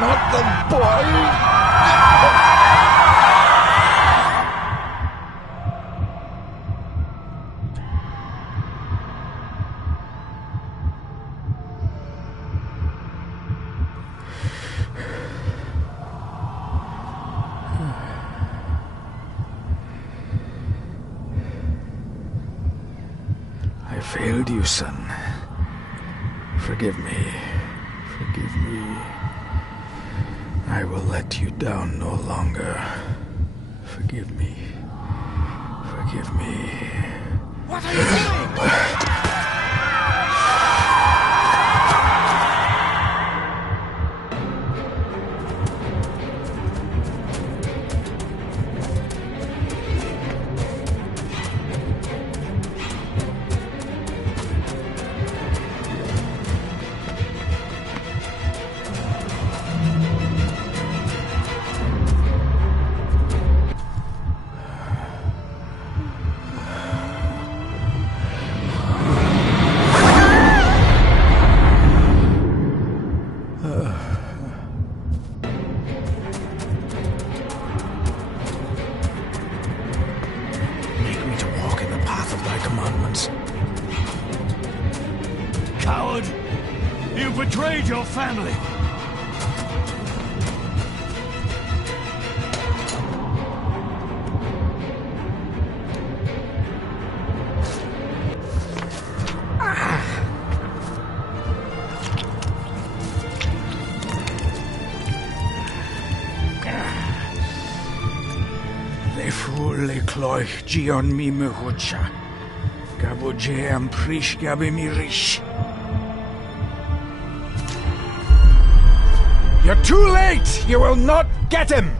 Not the boy! I failed you, son. Forgive me. Forgive me. I will let you down no longer. Forgive me. Forgive me. What are you doing? Coward! You betrayed your family! Le fur le cloich gion mi mehucha. Gaboje am prish gabe mi rish. You're too late! You will not get him!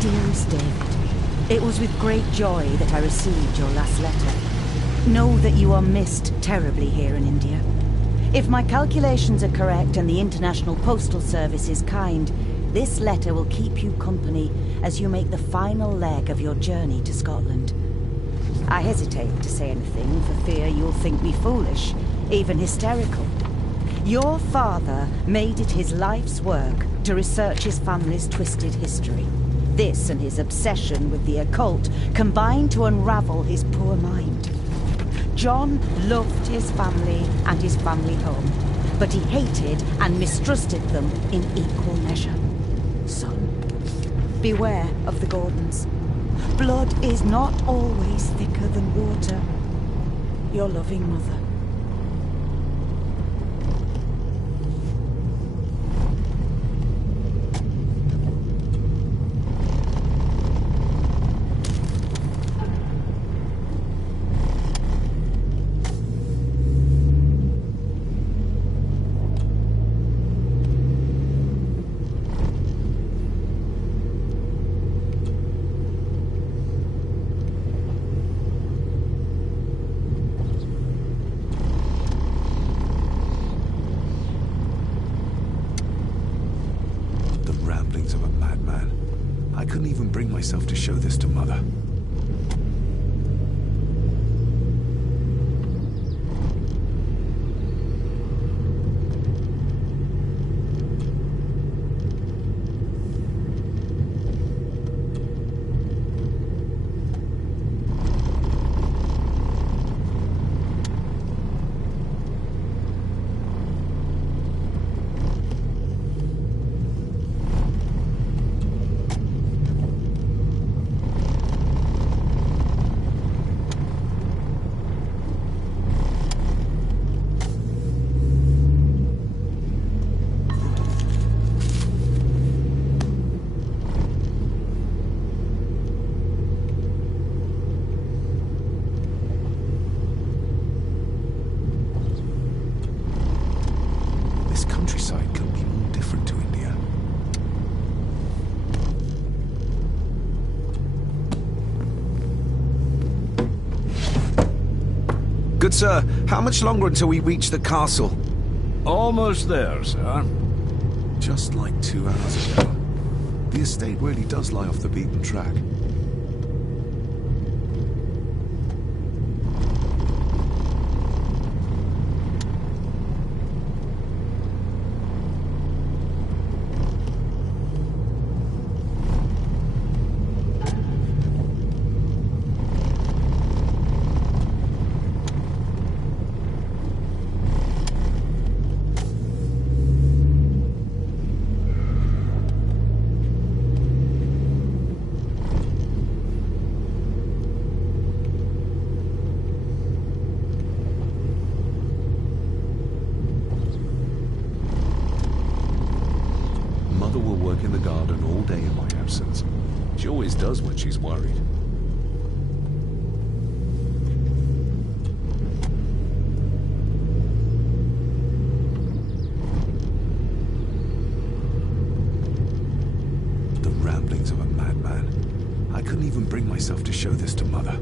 Dearest David, it was with great joy that I received your last letter. Know that you are missed terribly here in India. If my calculations are correct and the International Postal Service is kind, this letter will keep you company as you make the final leg of your journey to Scotland. I hesitate to say anything for fear you'll think me foolish, even hysterical. Your father made it his life's work to research his family's twisted history. This and his obsession with the occult combined to unravel his poor mind. John loved his family and his family home, but he hated and mistrusted them in equal measure. Son, beware of the Gordons. Blood is not always thicker than water. Your loving mother. Of a madman. I couldn't even bring myself to show this to Mother. Good sir, how much longer until we reach the castle? Almost there, sir. Just like 2 hours ago. The estate really does lie off the beaten track. In the garden all day in my absence. She always does when she's worried. The ramblings of a madman. I couldn't even bring myself to show this to Mother.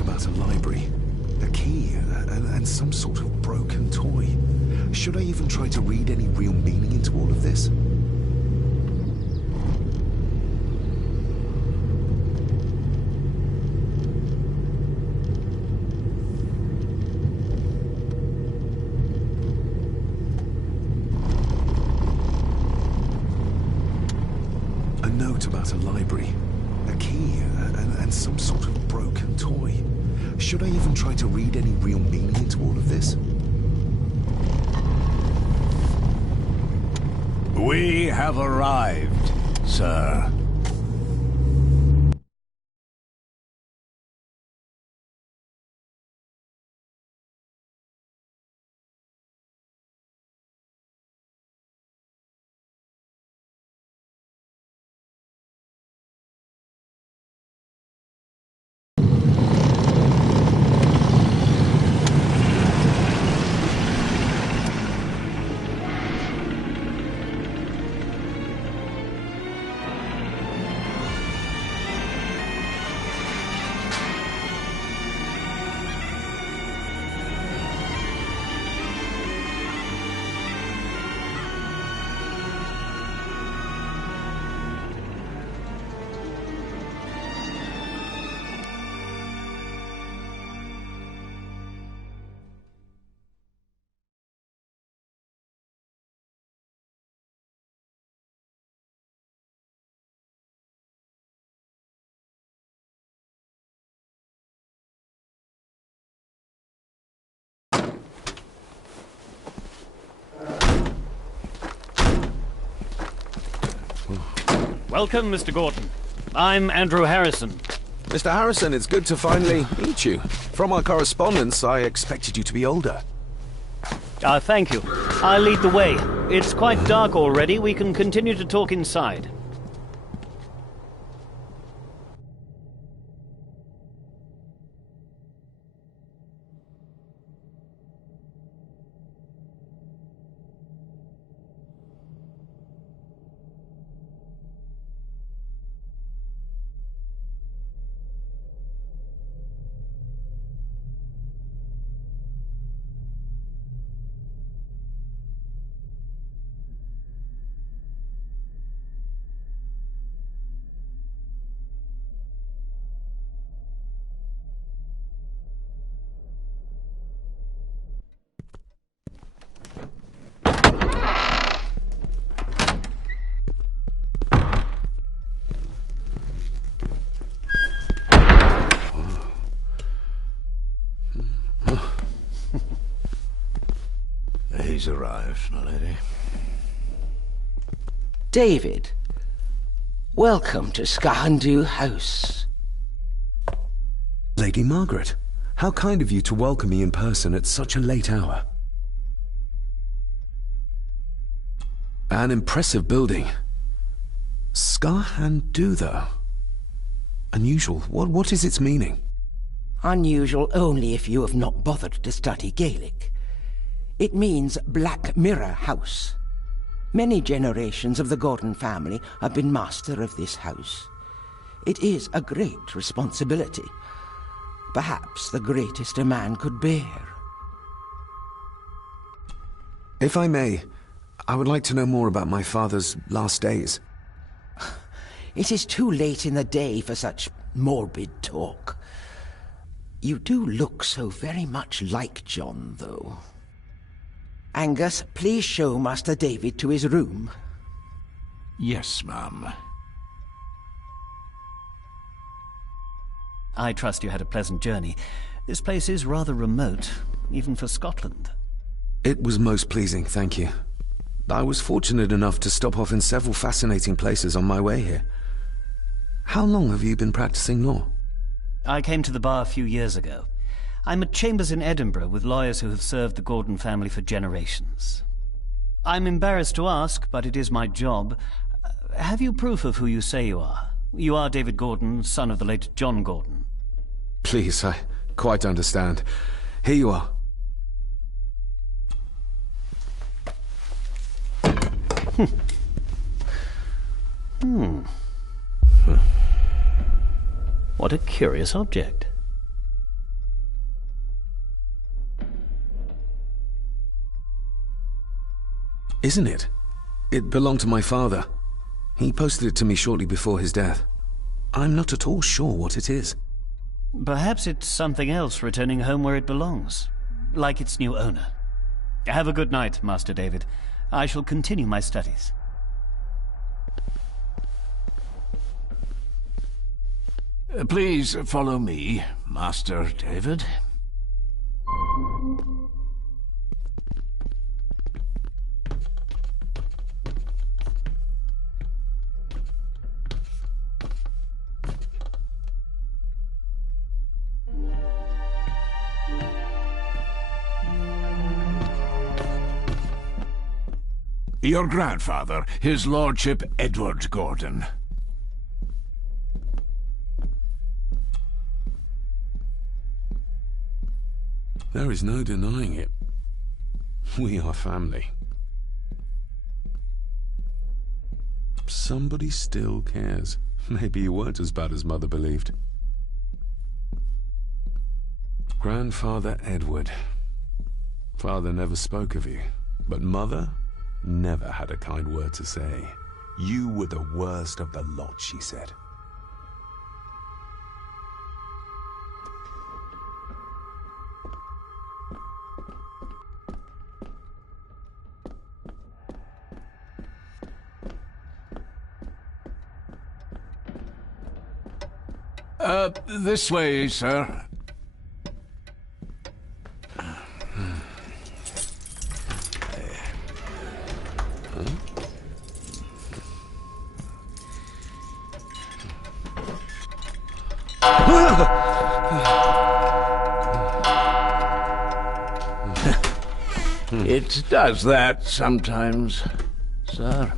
About a library, a key, and some sort of broken toy. Should I even try to read any real meaning into all of this? A note about a library, a key, and some sort of broken toy. Should I even try to read any real meaning into all of this? We have arrived, sir. Welcome, Mr. Gordon. I'm Andrew Harrison. Mr. Harrison, it's good to finally meet you. From our correspondence, I expected you to be older. Thank you. I'll lead the way. It's quite dark already. We can continue to talk inside. He's arrived, my lady. David, welcome to Skahandu House. Lady Margaret, how kind of you to welcome me in person at such a late hour. An impressive building. Skahandu, though. Unusual. What is its meaning? Unusual only if you have not bothered to study Gaelic. It means Black Mirror House. Many generations of the Gordon family have been master of this house. It is a great responsibility. Perhaps the greatest a man could bear. If I may, I would like to know more about my father's last days. It is too late in the day for such morbid talk. You do look so very much like John, though. Angus, please show Master David to his room. Yes, ma'am. I trust you had a pleasant journey. This place is rather remote, even for Scotland. It was most pleasing, thank you. I was fortunate enough to stop off in several fascinating places on my way here. How long have you been practicing law? I came to the bar a few years ago. I'm at chambers in Edinburgh with lawyers who have served the Gordon family for generations. I'm embarrassed to ask, but it is my job. Have you proof of who you say you are? You are David Gordon, son of the late John Gordon. Please, I quite understand. Here you are. What a curious object. Isn't it? It belonged to my father. He posted it to me shortly before his death. I'm not at all sure what it is. Perhaps it's something else returning home where it belongs, like its new owner. Have a good night, Master David. I shall continue my studies. Please follow me, Master David. Your grandfather, his lordship Edward Gordon. There is no denying it. We are family. Somebody still cares. Maybe you weren't as bad as Mother believed. Grandfather Edward. Father never spoke of you, but Mother never had a kind word to say. You were the worst of the lot, she said. This way, sir. It does that sometimes, sir.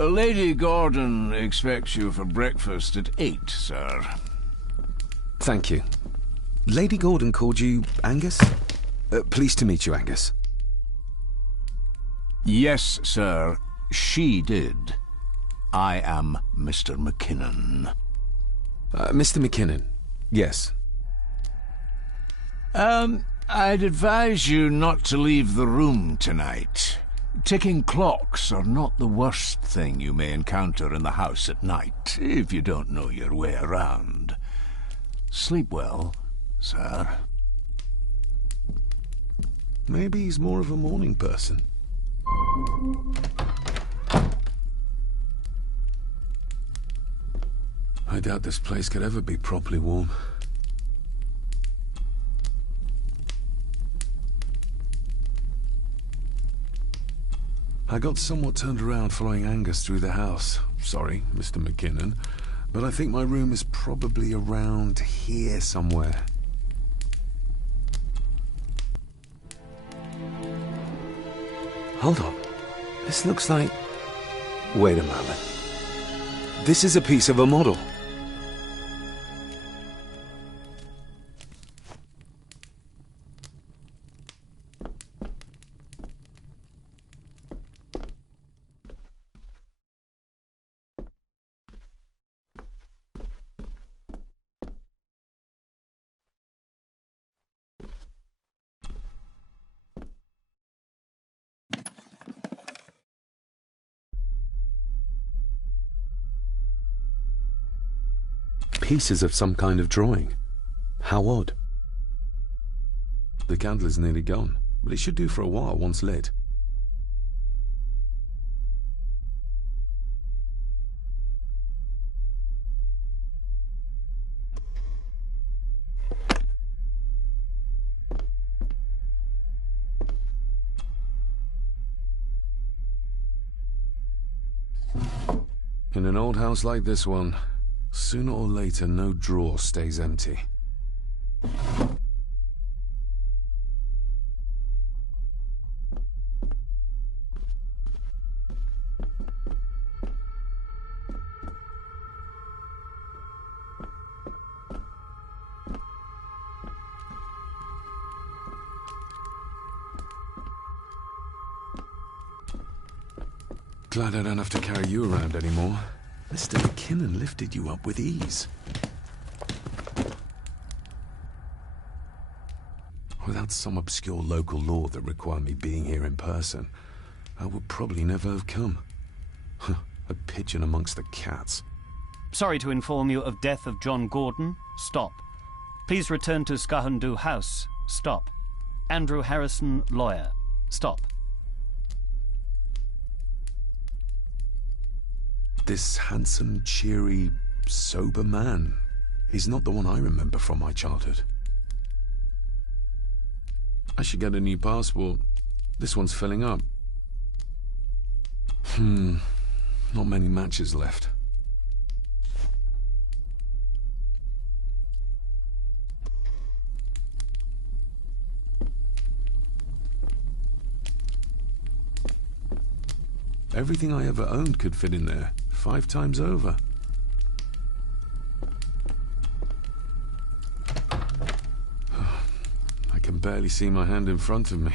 Lady Gordon expects you for breakfast at 8, sir. Thank you. Lady Gordon called you Angus? Pleased to meet you, Angus. Yes, sir. She did. I am Mr. McKinnon. Mr. McKinnon, yes. I'd advise you not to leave the room tonight. Ticking clocks are not the worst thing you may encounter in the house at night, if you don't know your way around. Sleep well, sir. Maybe he's more of a morning person. I doubt this place could ever be properly warm. I got somewhat turned around following Angus through the house. Sorry, Mr. McKinnon, but I think my room is probably around here somewhere. Hold on. This looks like... Wait a moment. This is a piece of a model. Pieces of some kind of drawing. How odd. The candle is nearly gone, but it should do for a while once lit. In an old house like this one, sooner or later, no drawer stays empty. Glad I don't have to carry you around anymore. Mr. McKinnon lifted you up with ease. Without some obscure local law that required me being here in person, I would probably never have come. A pigeon amongst the cats. Sorry to inform you of death of John Gordon. Stop. Please return to Skahandu House. Stop. Andrew Harrison, lawyer. Stop. This handsome, cheery, sober man is not the one I remember from my childhood. I should get a new passport. This one's filling up. Not many matches left. Everything I ever owned could fit in there, 5 times over. I can barely see my hand in front of me.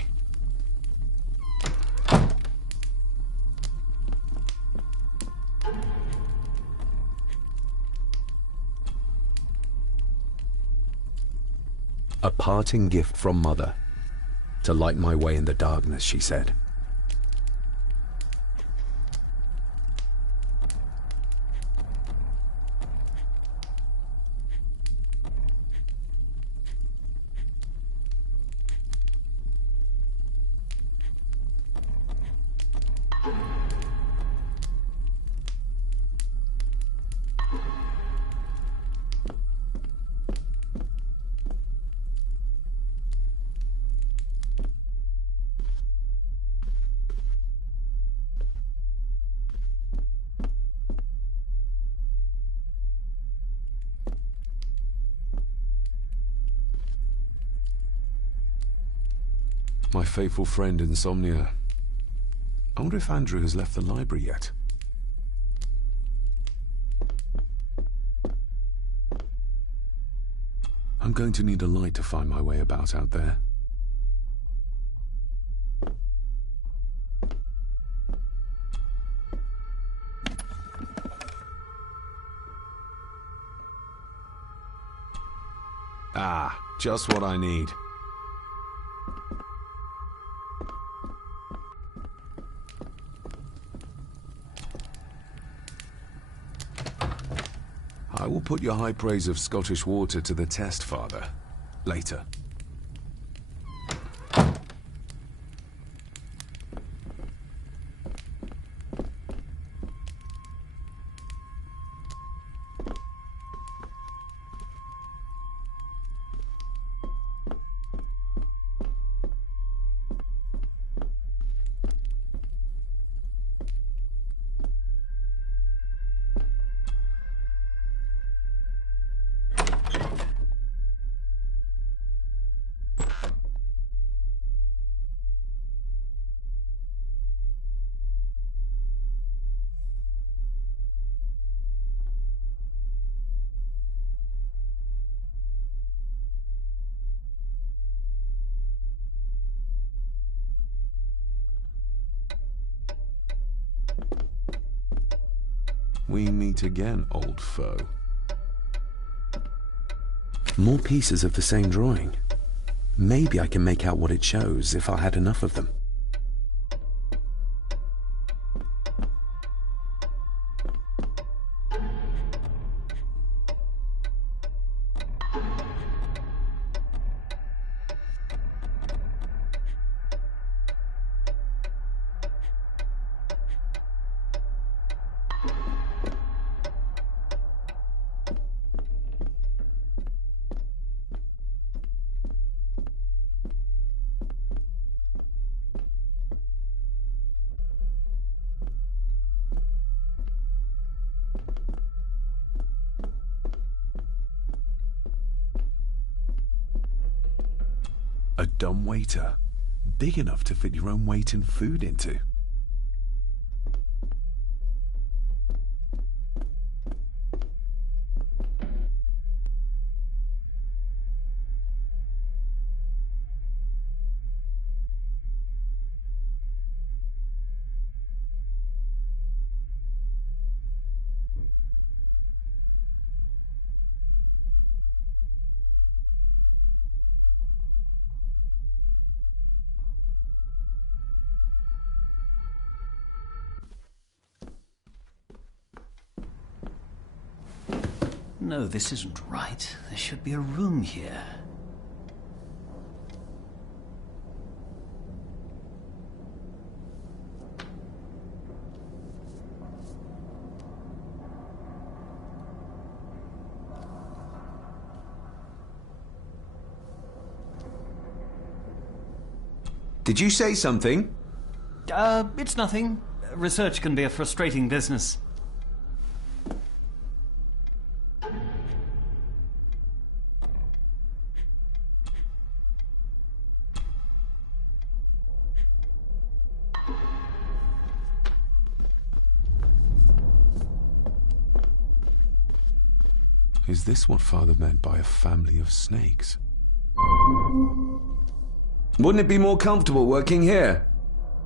A parting gift from Mother. To light my way in the darkness, she said. My faithful friend Insomnia. I wonder if Andrew has left the library yet. I'm going to need a light to find my way about out there. Ah, just what I need. I will put your high praise of Scottish water to the test, Father. Later. We meet again, old foe. More pieces of the same drawing. Maybe I can make out what it shows if I had enough of them. A dumb waiter, big enough to fit your own weight in food into. No, this isn't right. There should be a room here. Did you say something? It's nothing. Research can be a frustrating business. Is this what Father meant by a family of snakes? Wouldn't it be more comfortable working here?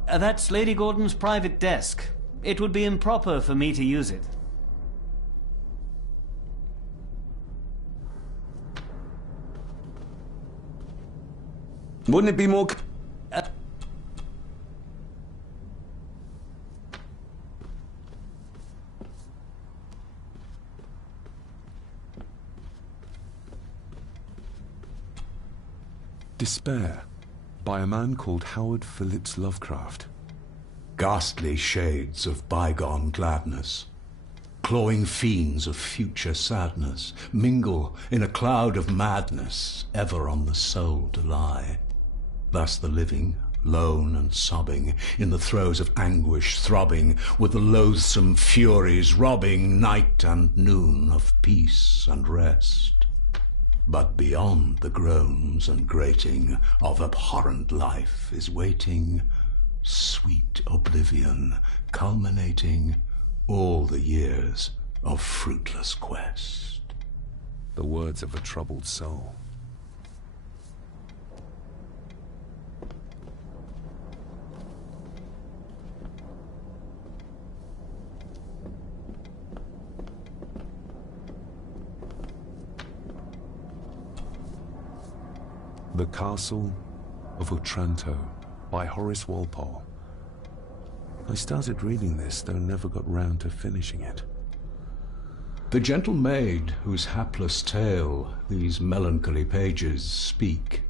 That's Lady Gordon's private desk. It would be improper for me to use it. Wouldn't it be more... Despair, by a man called Howard Phillips Lovecraft. Ghastly shades of bygone gladness, clawing fiends of future sadness, mingle in a cloud of madness, ever on the soul to lie. Thus the living, lone and sobbing, in the throes of anguish throbbing, with the loathsome furies robbing night and noon of peace and rest. But beyond the groans and grating of abhorrent life is waiting sweet oblivion, culminating all the years of fruitless quest. The words of a troubled soul. The Castle of Otranto by Horace Walpole. I started reading this, though never got round to finishing it. The gentle maid whose hapless tale these melancholy pages speak,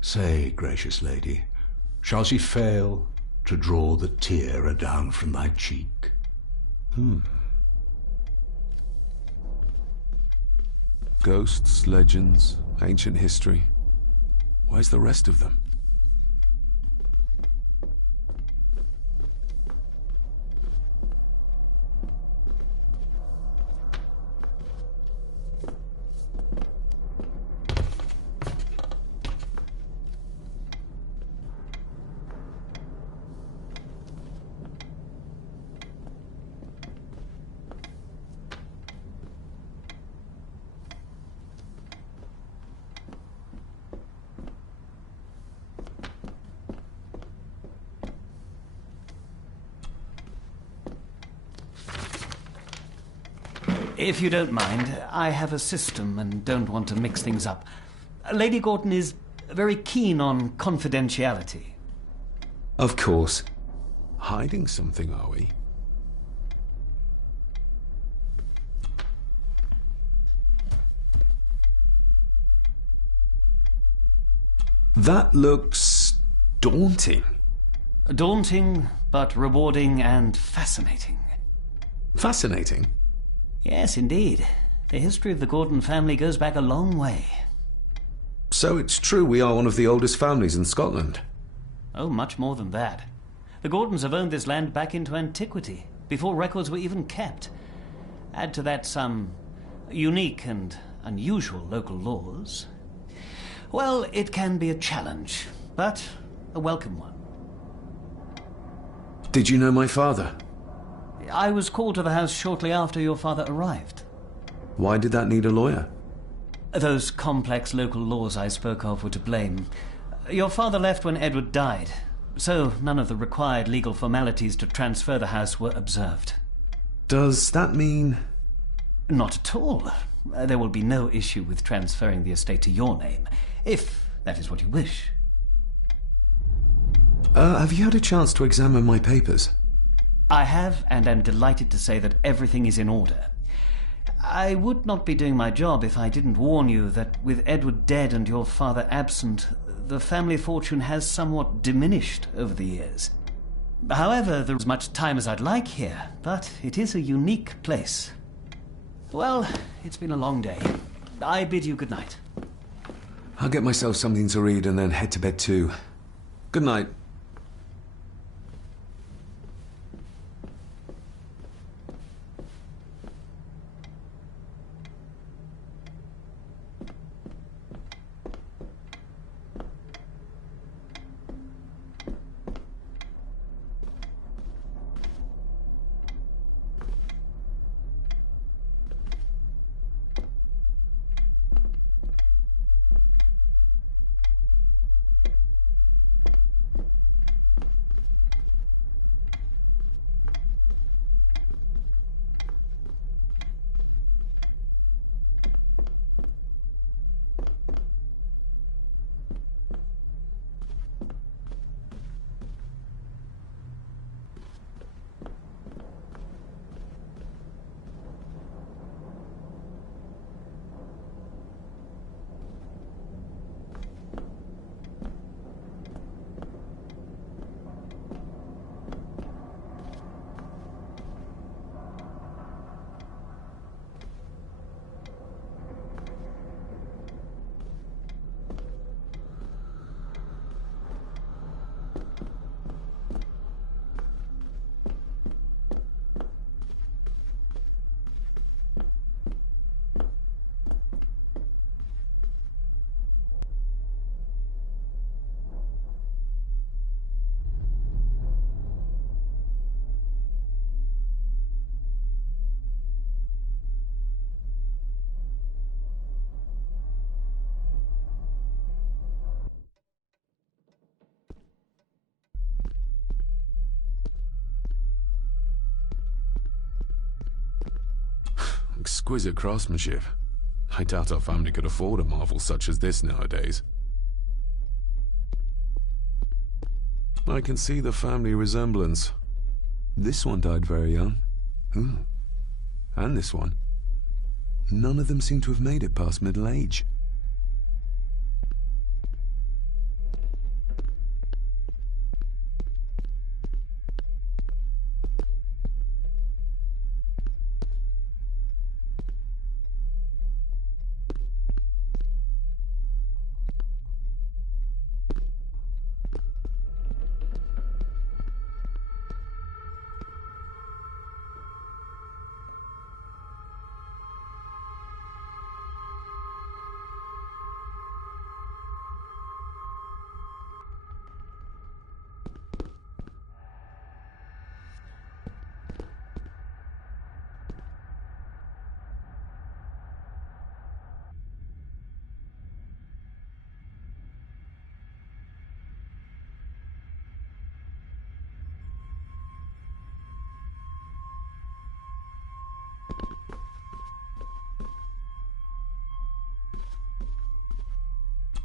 say, gracious lady, shall she fail to draw the tear adown from thy cheek? Ghosts, legends, ancient history. Where's the rest of them? If you don't mind, I have a system and don't want to mix things up. Lady Gordon is very keen on confidentiality. Of course. Hiding something, are we? That looks daunting. Daunting, but rewarding and fascinating. Fascinating? Yes, indeed. The history of the Gordon family goes back a long way. So it's true we are one of the oldest families in Scotland? Oh, much more than that. The Gordons have owned this land back into antiquity, before records were even kept. Add to that some unique and unusual local laws. Well, it can be a challenge, but a welcome one. Did you know my father? I was called to the house shortly after your father arrived. Why did that need a lawyer? Those complex local laws I spoke of were to blame. Your father left when Edward died, so none of the required legal formalities to transfer the house were observed. Does that mean... Not at all. There will be no issue with transferring the estate to your name, if that is what you wish. Have you had a chance to examine my papers? I have, and am delighted to say that everything is in order. I would not be doing my job if I didn't warn you that with Edward dead and your father absent, the family fortune has somewhat diminished over the years. However, there is as much time as I'd like here, but it is a unique place. Well, it's been a long day. I bid you good night. I'll get myself something to read and then head to bed too. Good night. Exquisite craftsmanship. I doubt our family could afford a marvel such as this nowadays. I can see the family resemblance. This one died very young. And this one. None of them seem to have made it past middle age.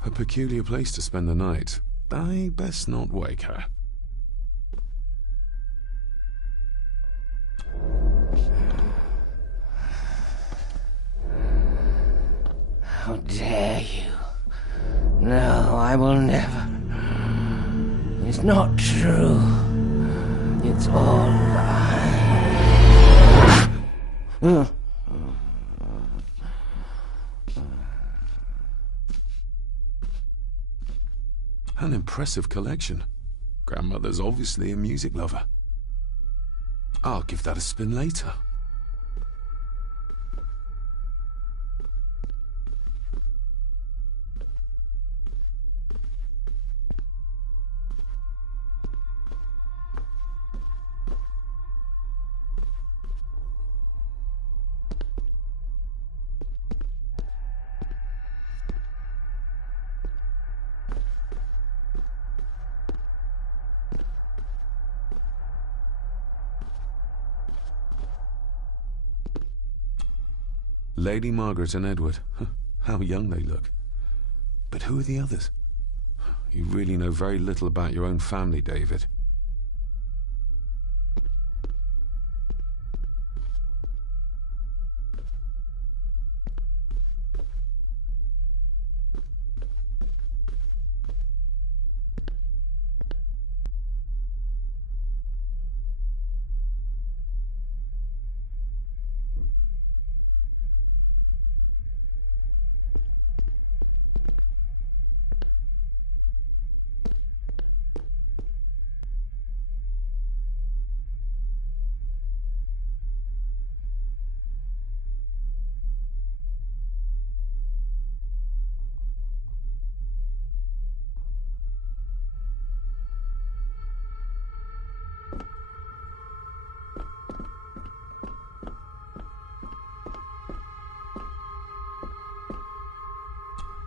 A peculiar place to spend the night. I best not wake her. How dare you? No, I will never. It's not true. It's all lies. An impressive collection. Grandmother's obviously a music lover. I'll give that a spin later. Lady Margaret and Edward. How young they look. But who are the others? You really know very little about your own family, David.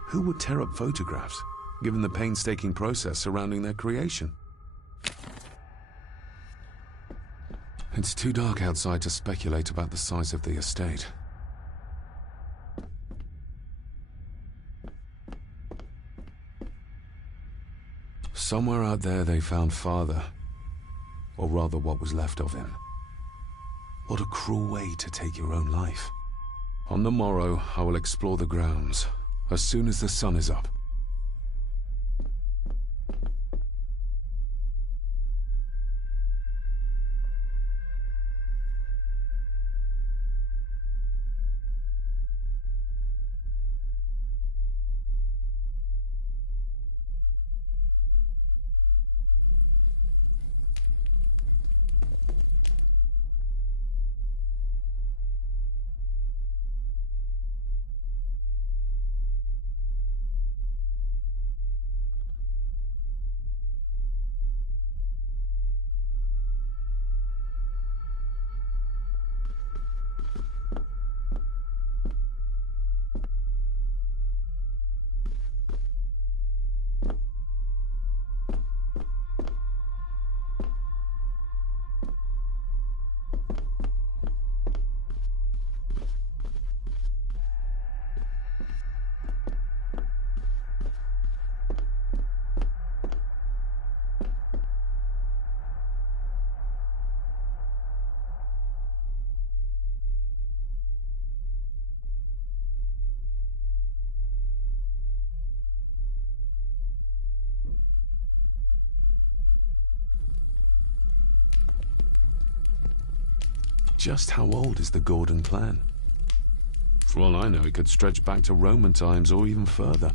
Who would tear up photographs, given the painstaking process surrounding their creation? It's too dark outside to speculate about the size of the estate. Somewhere out there they found Father, or rather what was left of him. What a cruel way to take your own life. On the morrow, I will explore the grounds, as soon as the sun is up. Just how old is the Gordon clan? For all I know, it could stretch back to Roman times or even further.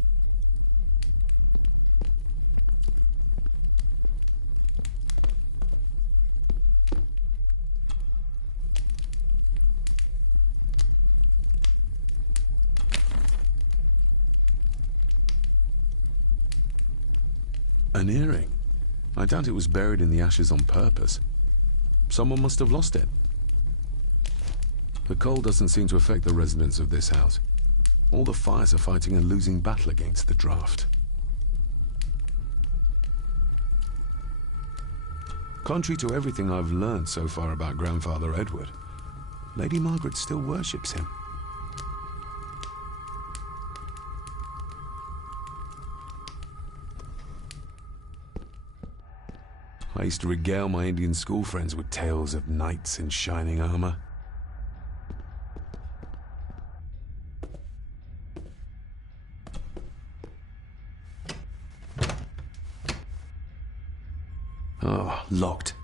An earring? I doubt it was buried in the ashes on purpose. Someone must have lost it. The cold doesn't seem to affect the residents of this house. All the fires are fighting a losing battle against the draft. Contrary to everything I've learned so far about Grandfather Edward, Lady Margaret still worships him. I used to regale my Indian school friends with tales of knights in shining armor. Oh, locked.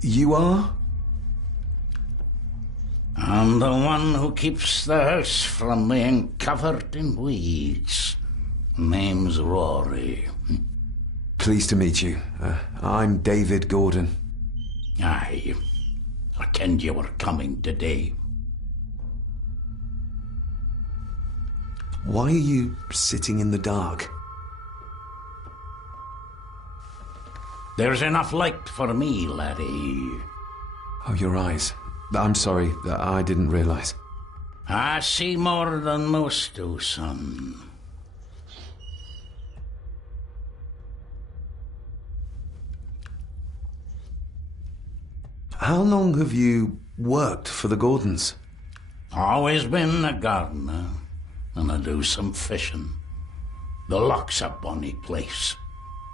You are? I'm the one who keeps the house from being covered in weeds. Name's Rory. Pleased to meet you. I'm David Gordon. Aye. I kenned you were coming today. Why are you sitting in the dark? There's enough light for me, laddie. Oh, your eyes. I'm sorry, I didn't realize. I see more than most do, son. How long have you worked for the Gordons? Always been a gardener, and I do some fishing. The loch's a bonny place.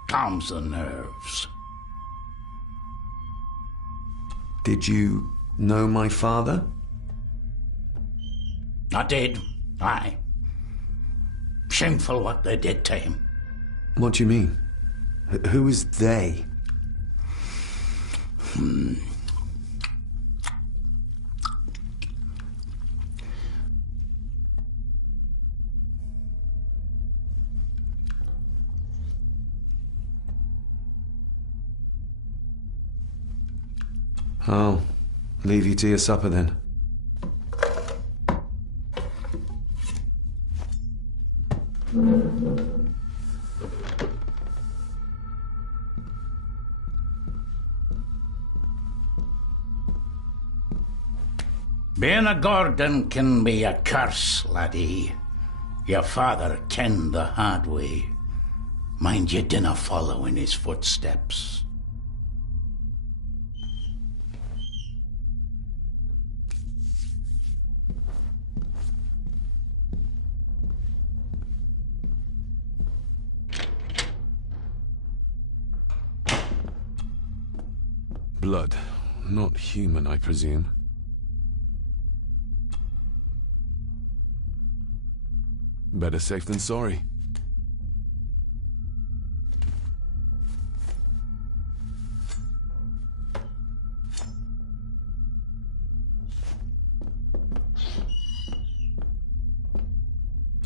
Calms the nerves. Did you know my father? I did, aye. Shameful what they did to him. What do you mean? Who is they? I'll leave you to your supper then. Being a Gordon can be a curse, laddie. Your father kenned the hard way. Mind you dinna follow in his footsteps. Blood. Not human, I presume. Better safe than sorry.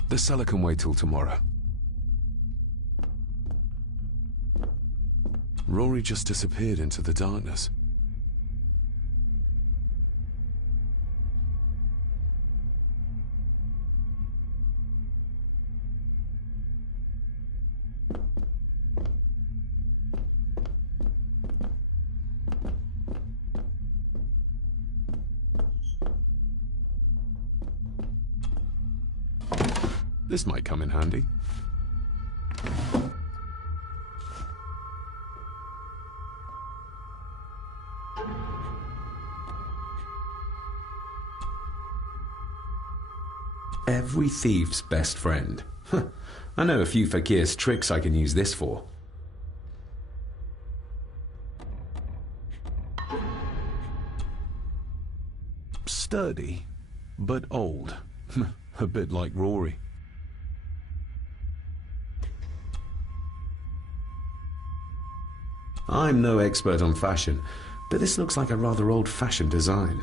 The cellar can wait till tomorrow. Rory just disappeared into the darkness. This might come in handy. Every thief's best friend. I know a few fakir's tricks I can use this for. Sturdy, but old. A bit like Rory. I'm no expert on fashion, but this looks like a rather old-fashioned design.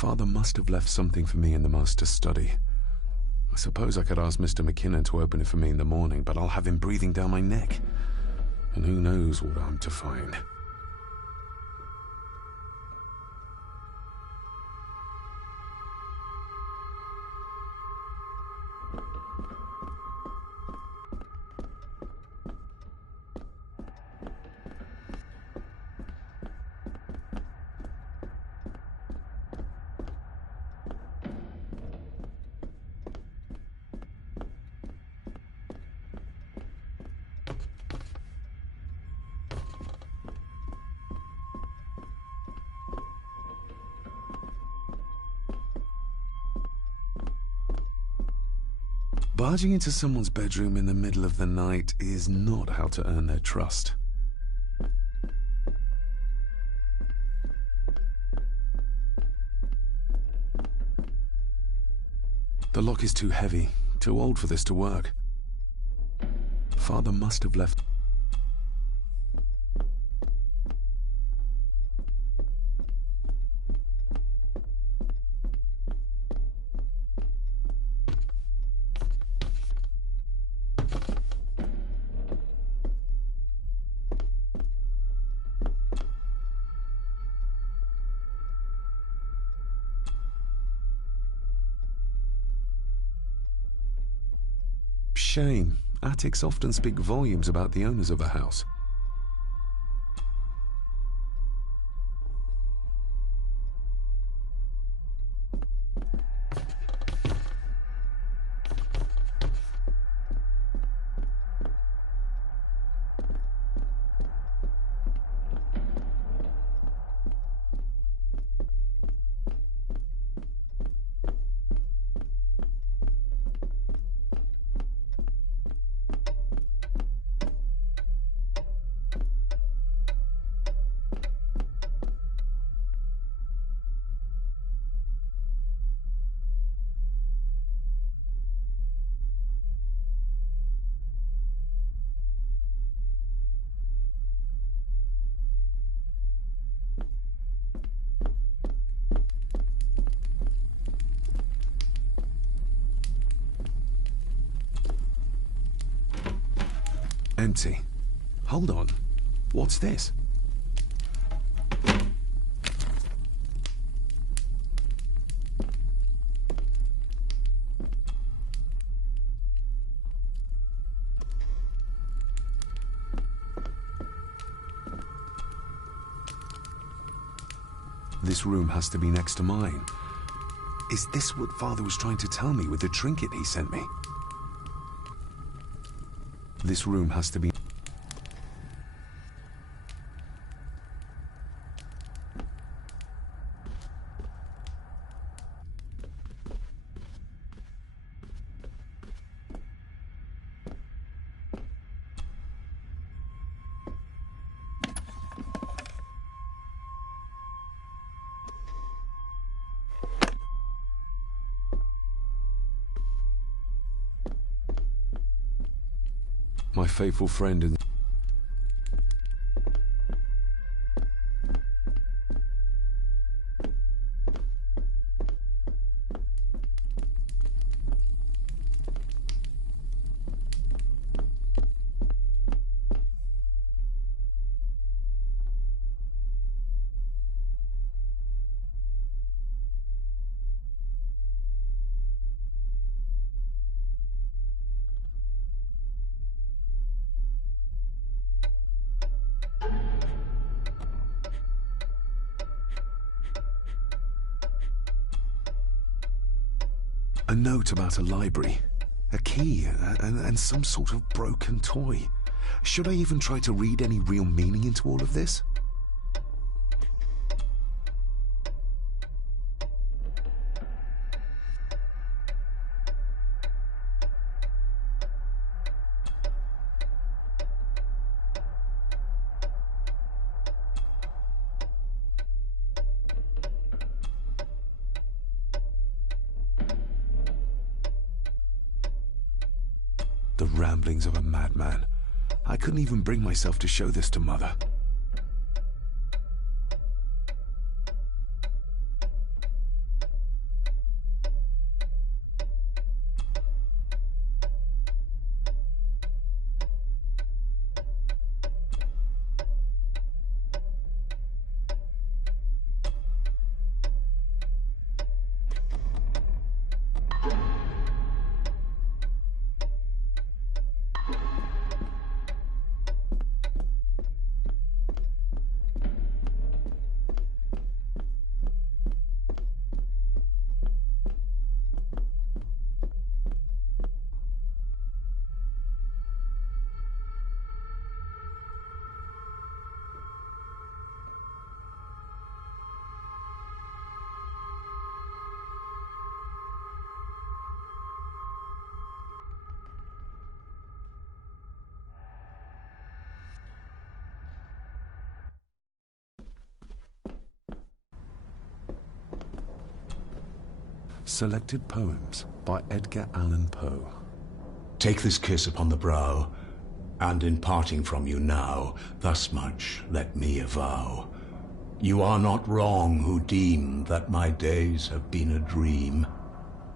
Father must have left something for me in the master's study. I suppose I could ask Mr. McKinnon to open it for me in the morning, but I'll have him breathing down my neck. And who knows what I'm to find. Barging into someone's bedroom in the middle of the night is not how to earn their trust. The lock is too heavy, too old for this to work. Father must have left. Shame. Attics often speak volumes about the owners of a house. Empty. Hold on. What's this? This room has to be next to mine. Is this what Father was trying to tell me with the trinket he sent me? This room has to be... My faithful friend and... A note about a library, a key, and some sort of broken toy. Should I even try to read any real meaning into all of this? The ramblings of a madman. I couldn't even bring myself to show this to Mother. Selected Poems by Edgar Allan Poe. Take this kiss upon the brow, and in parting from you now, thus much let me avow. You are not wrong who deem that my days have been a dream.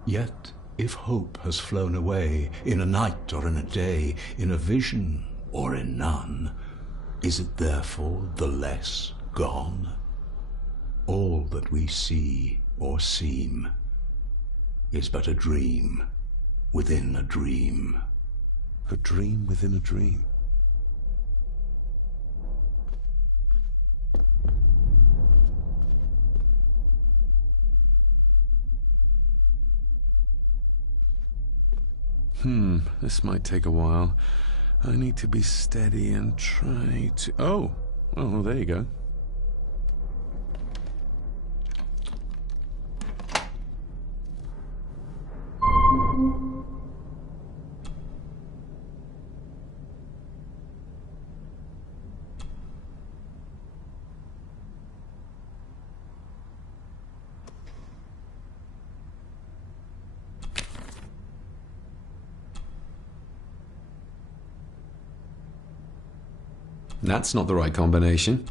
Yet, if hope has flown away, in a night or in a day, in a vision or in none, is it therefore the less gone? All that we see or seem is but a dream within a dream. A dream within a dream. This might take a while. I need to be steady and try to... Oh! Well, there you go. That's not the right combination.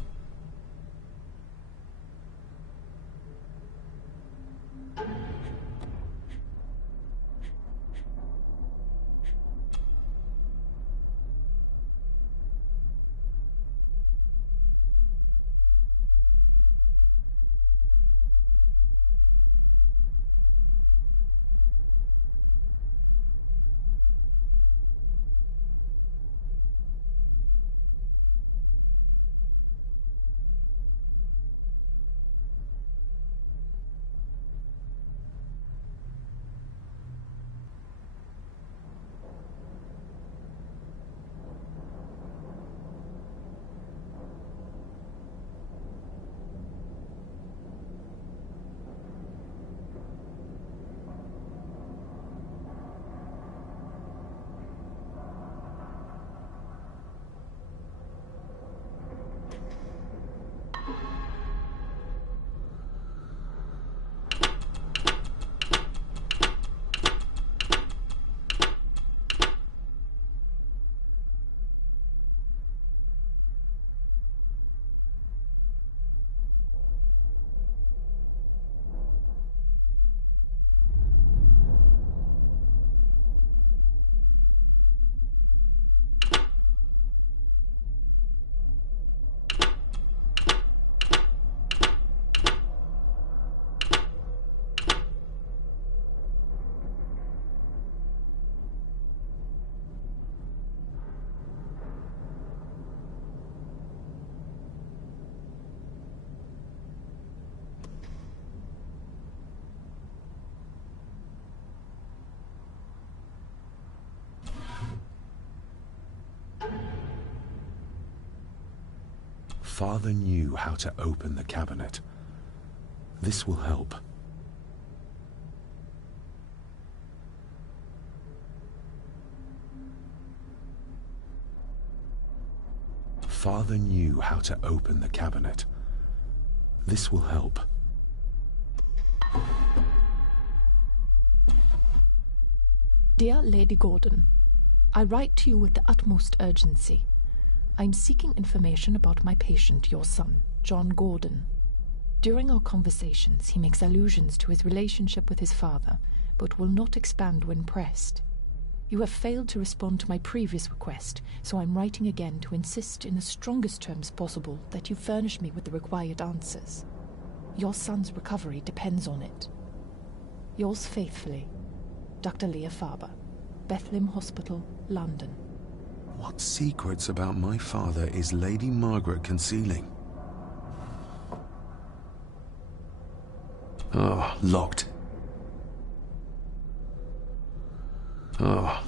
Father knew how to open the cabinet. This will help. Father knew how to open the cabinet. This will help. Dear Lady Gordon, I write to you with the utmost urgency. I'm seeking information about my patient, your son, John Gordon. During our conversations, he makes allusions to his relationship with his father, but will not expand when pressed. You have failed to respond to my previous request, so I'm writing again to insist in the strongest terms possible that you furnish me with the required answers. Your son's recovery depends on it. Yours faithfully, Dr. Leah Faber, Bethlehem Hospital, London. What secrets about my father is Lady Margaret concealing? Oh, locked. Oh.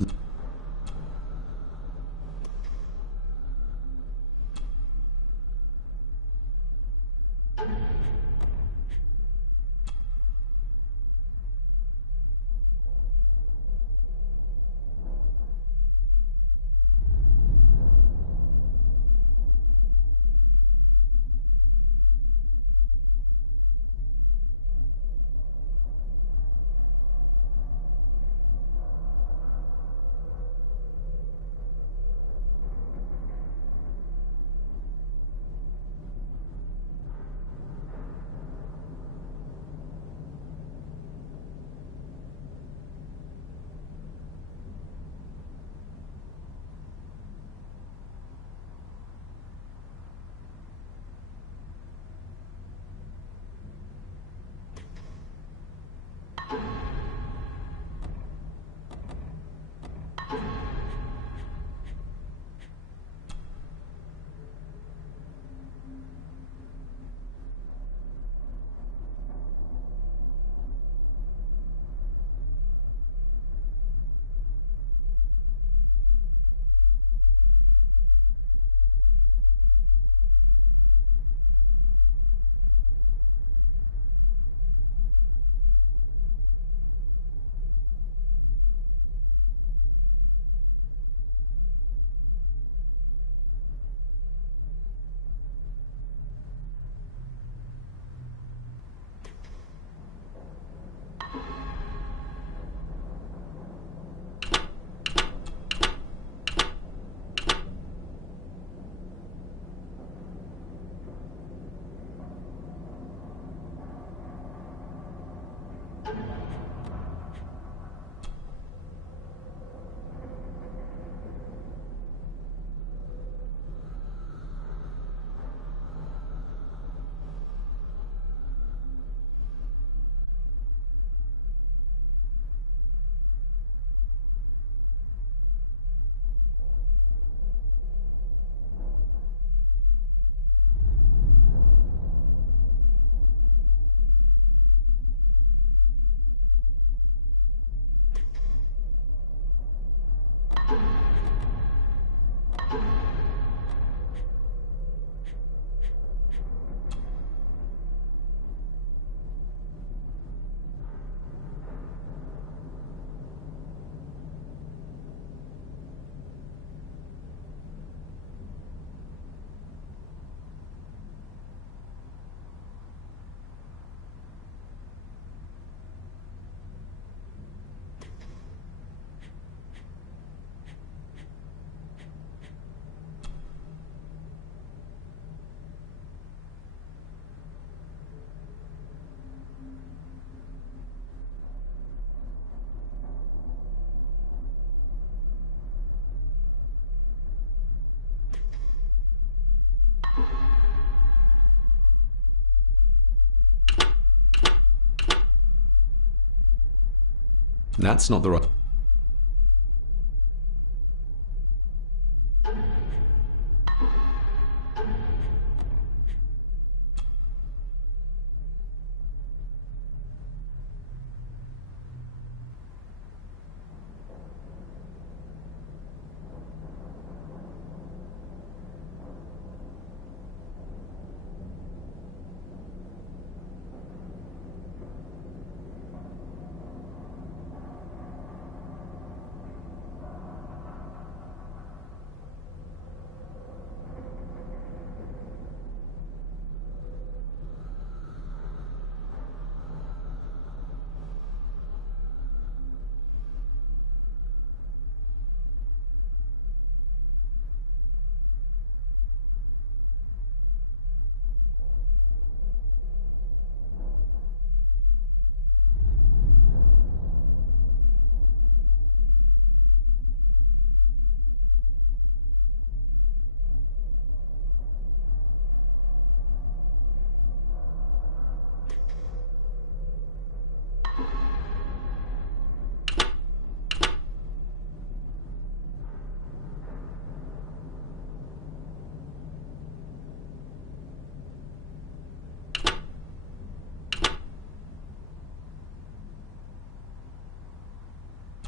That's not the right...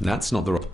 That's not the right...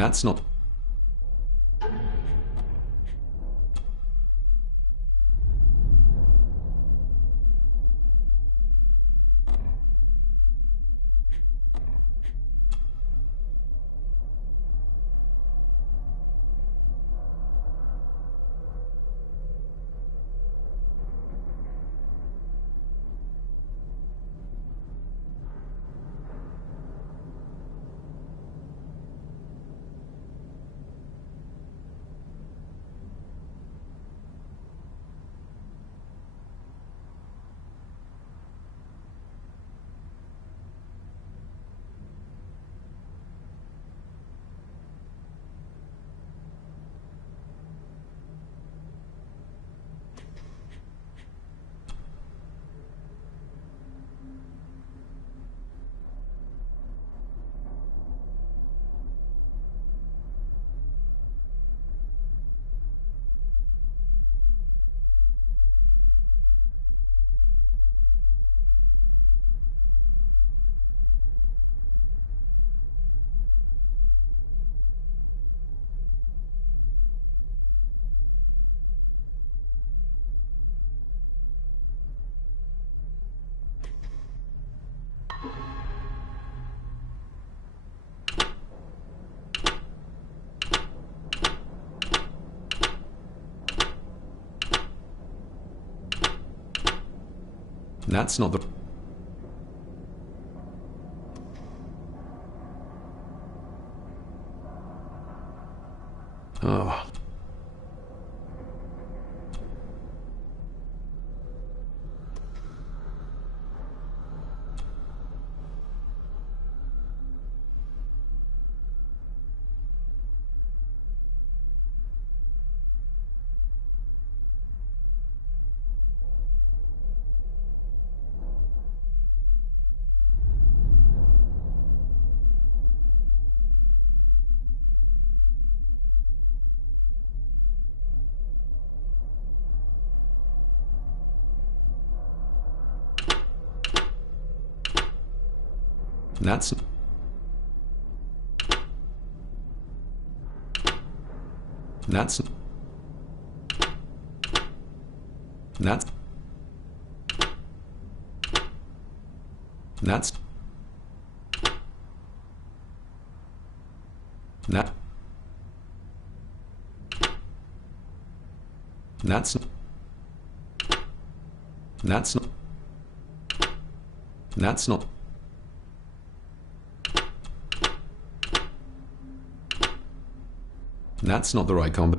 That's not... That's not the... Oh. That's... That's... That's... That's... That... That's... That's not... That's not... That's not the right combo.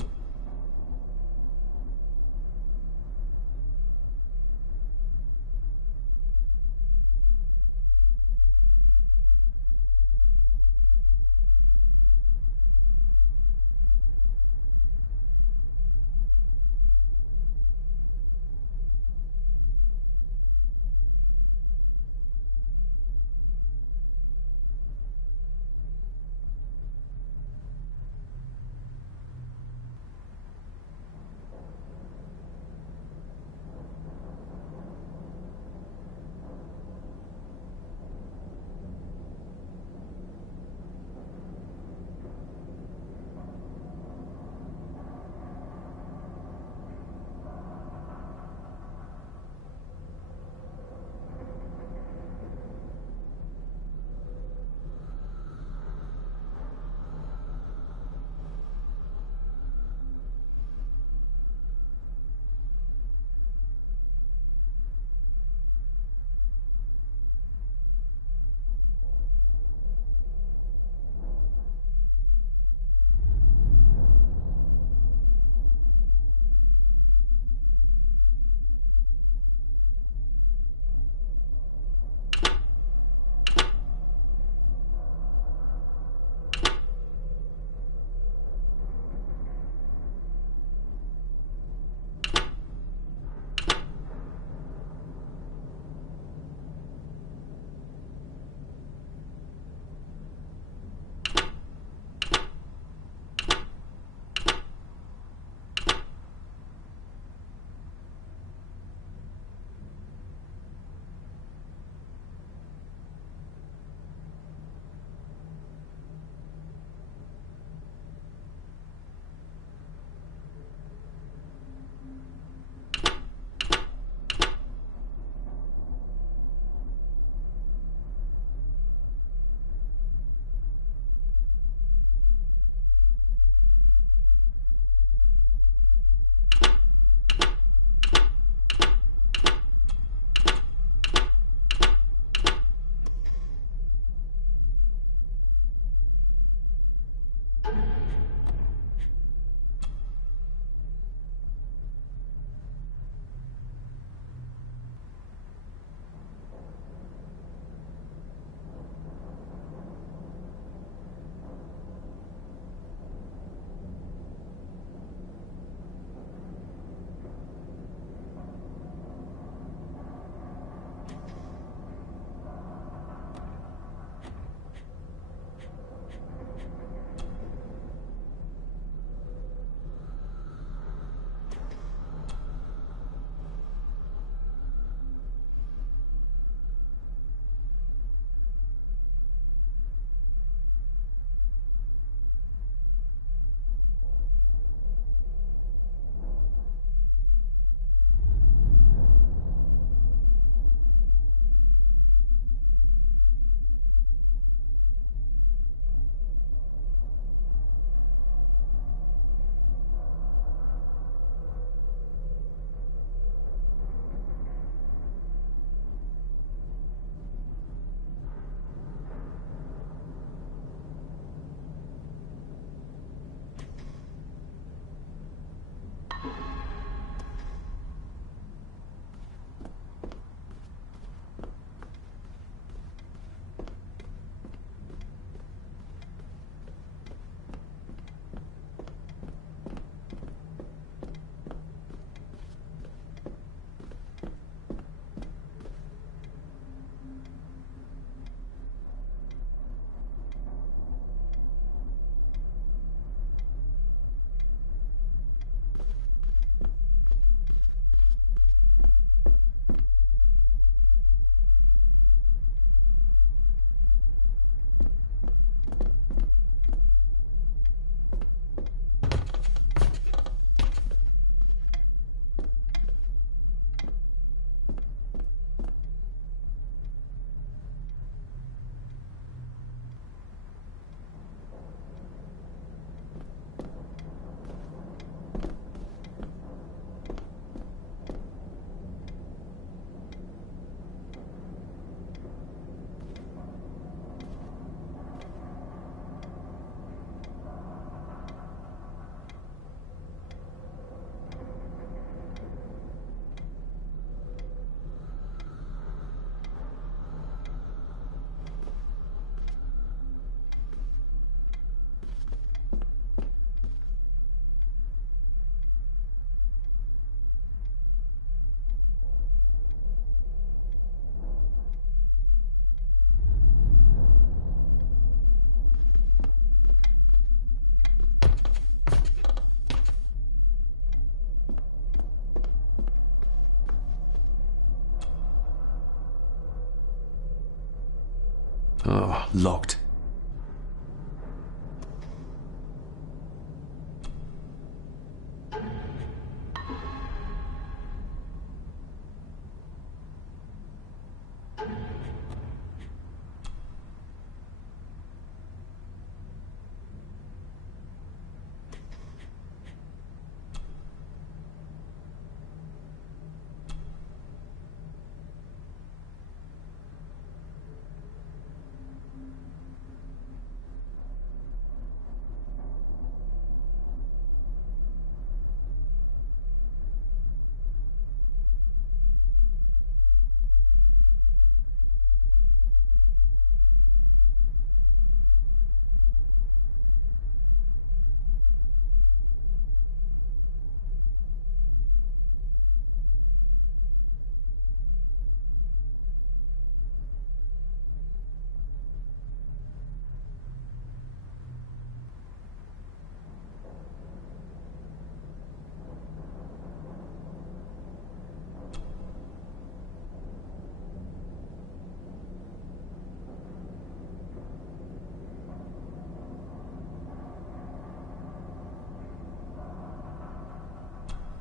Oh, locked.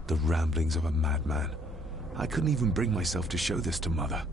The ramblings of a madman. I couldn't even bring myself to show this to Mother.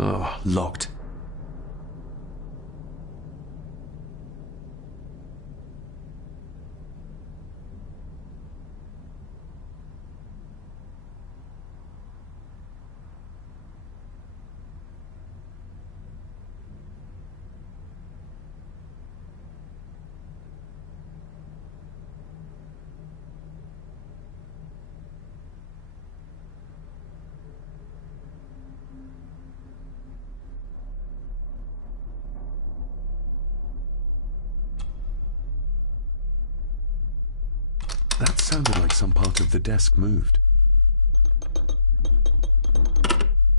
Oh, locked. That sounded like some part of the desk moved.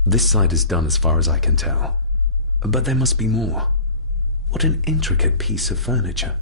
This side is done as far as I can tell. But there must be more. What an intricate piece of furniture.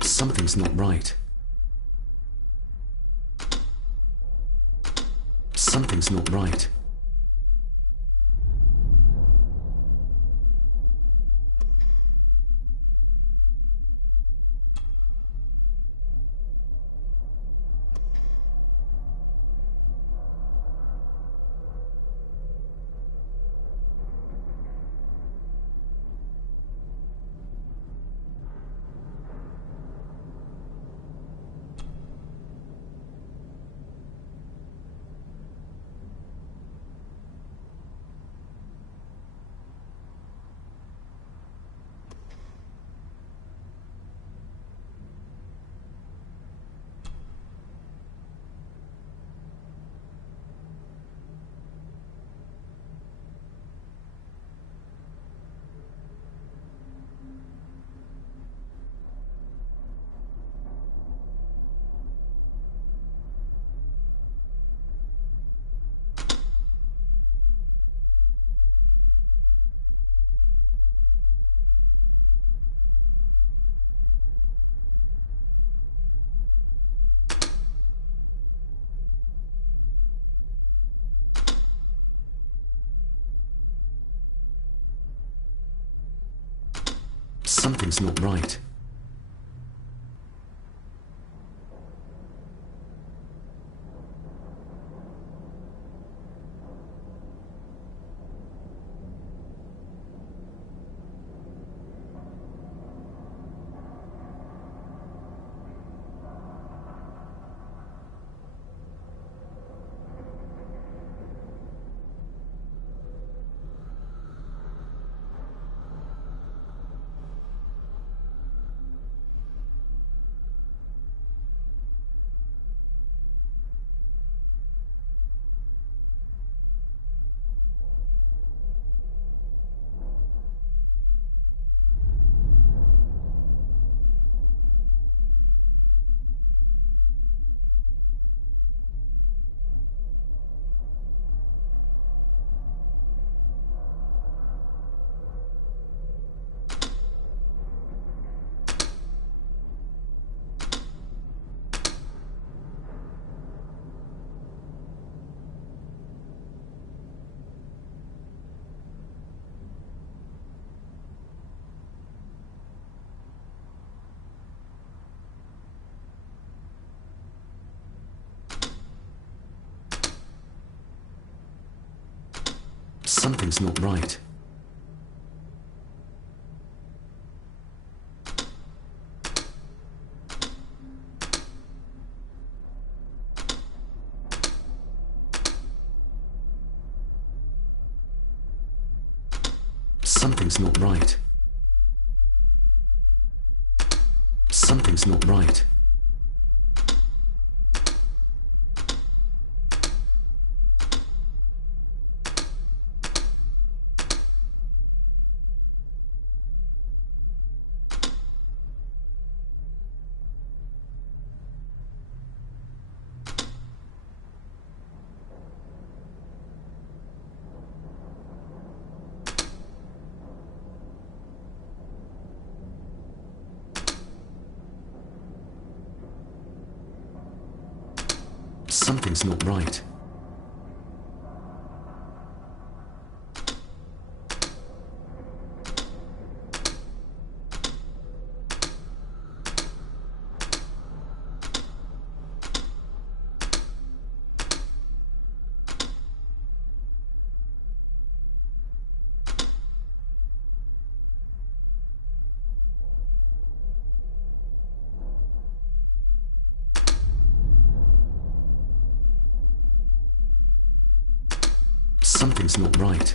Something's not right. Something's not right. Something's not right. Something's not right. Something's not right. Something's not right. Something's not right. Something's not right.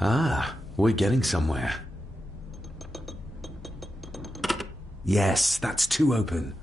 Ah, we're getting somewhere. Yes, that's too open.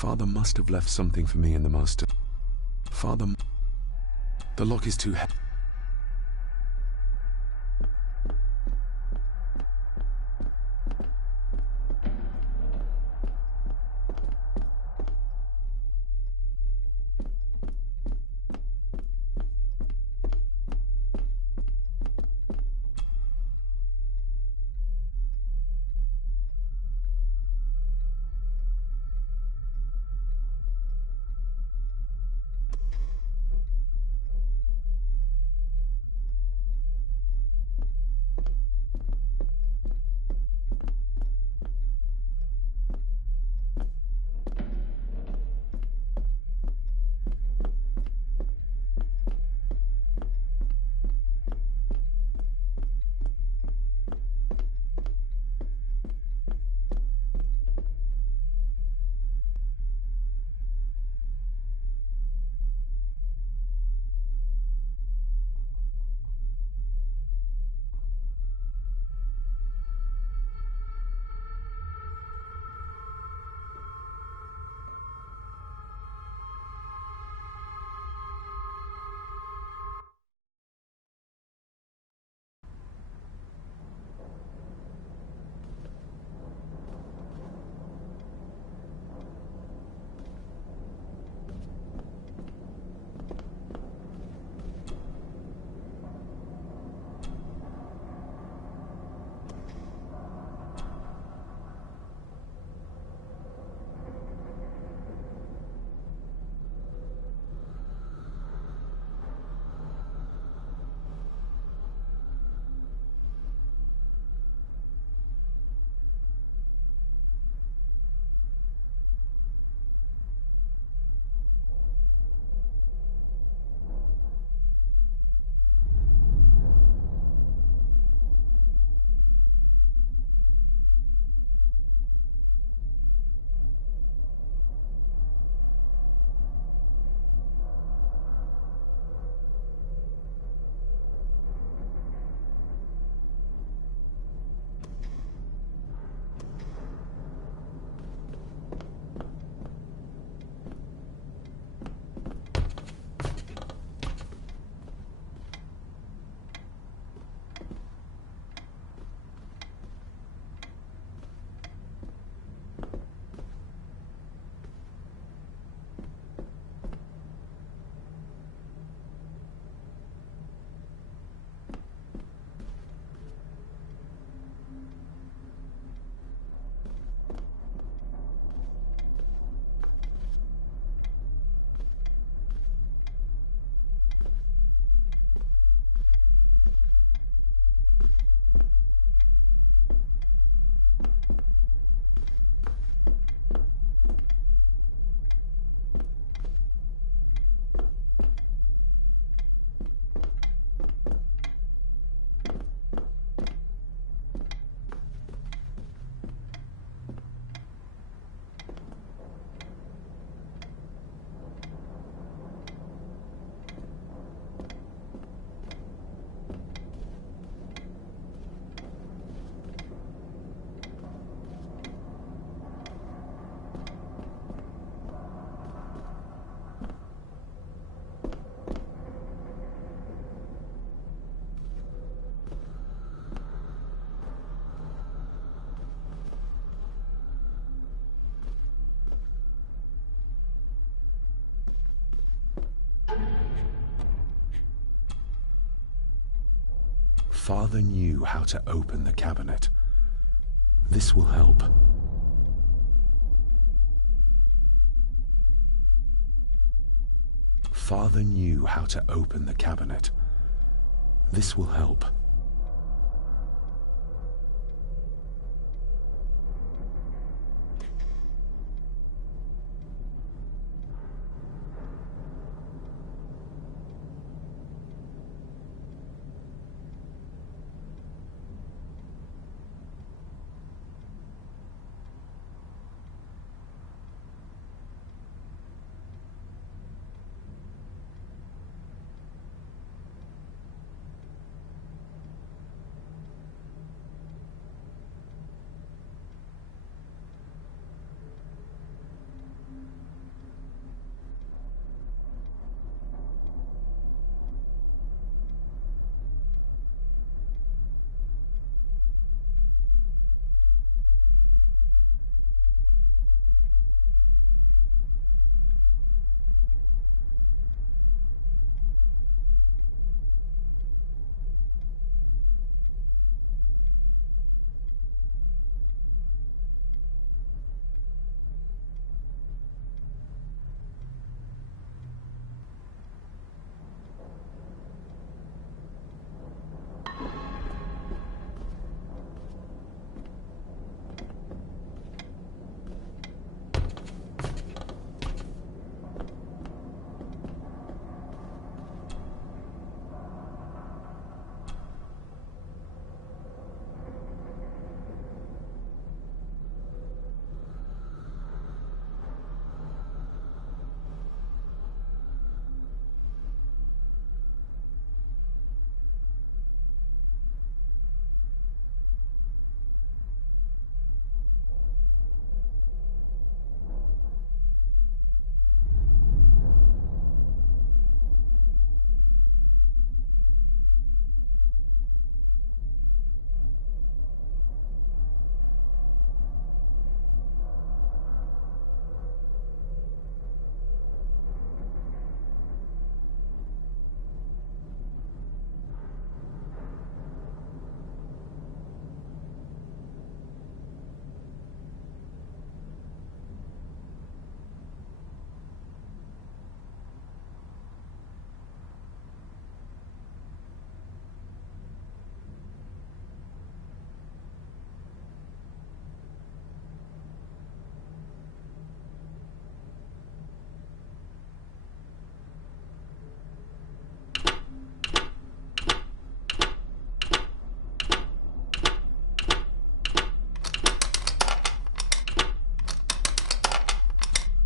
Father must have left something for me in the master. Father... The lock is too heavy. Father knew how to open the cabinet. This will help. Father knew how to open the cabinet. This will help.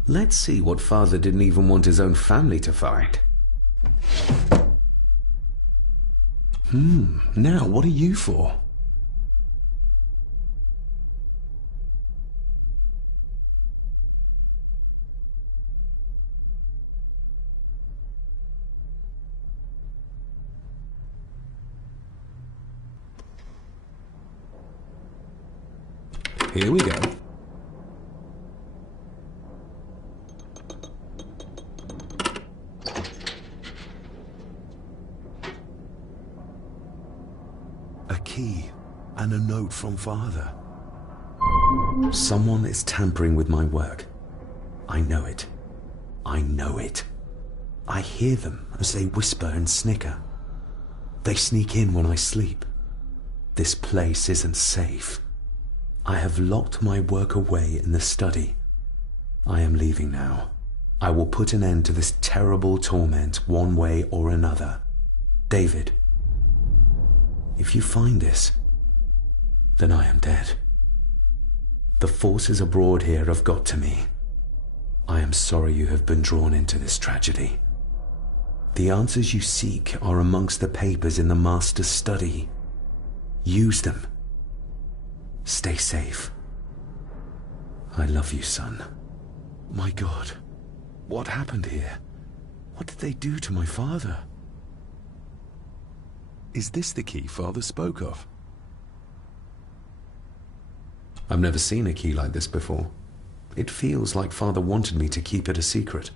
Let's see what Father didn't even want his own family to find. Now what are you for? Here we go. A key and a note from Father. Someone is tampering with my work. I know it. I know it. I hear them as they whisper and snicker. They sneak in when I sleep. This place isn't safe. I have locked my work away in the study. I am leaving now. I will put an end to this terrible torment one way or another. David, if you find this, then I am dead. The forces abroad here have got to me. I am sorry you have been drawn into this tragedy. The answers you seek are amongst the papers in the Master's study. Use them. Stay safe. I love you, son. My God, what happened here? What did they do to my father? Is this the key Father spoke of? I've never seen a key like this before. It feels like Father wanted me to keep it a secret.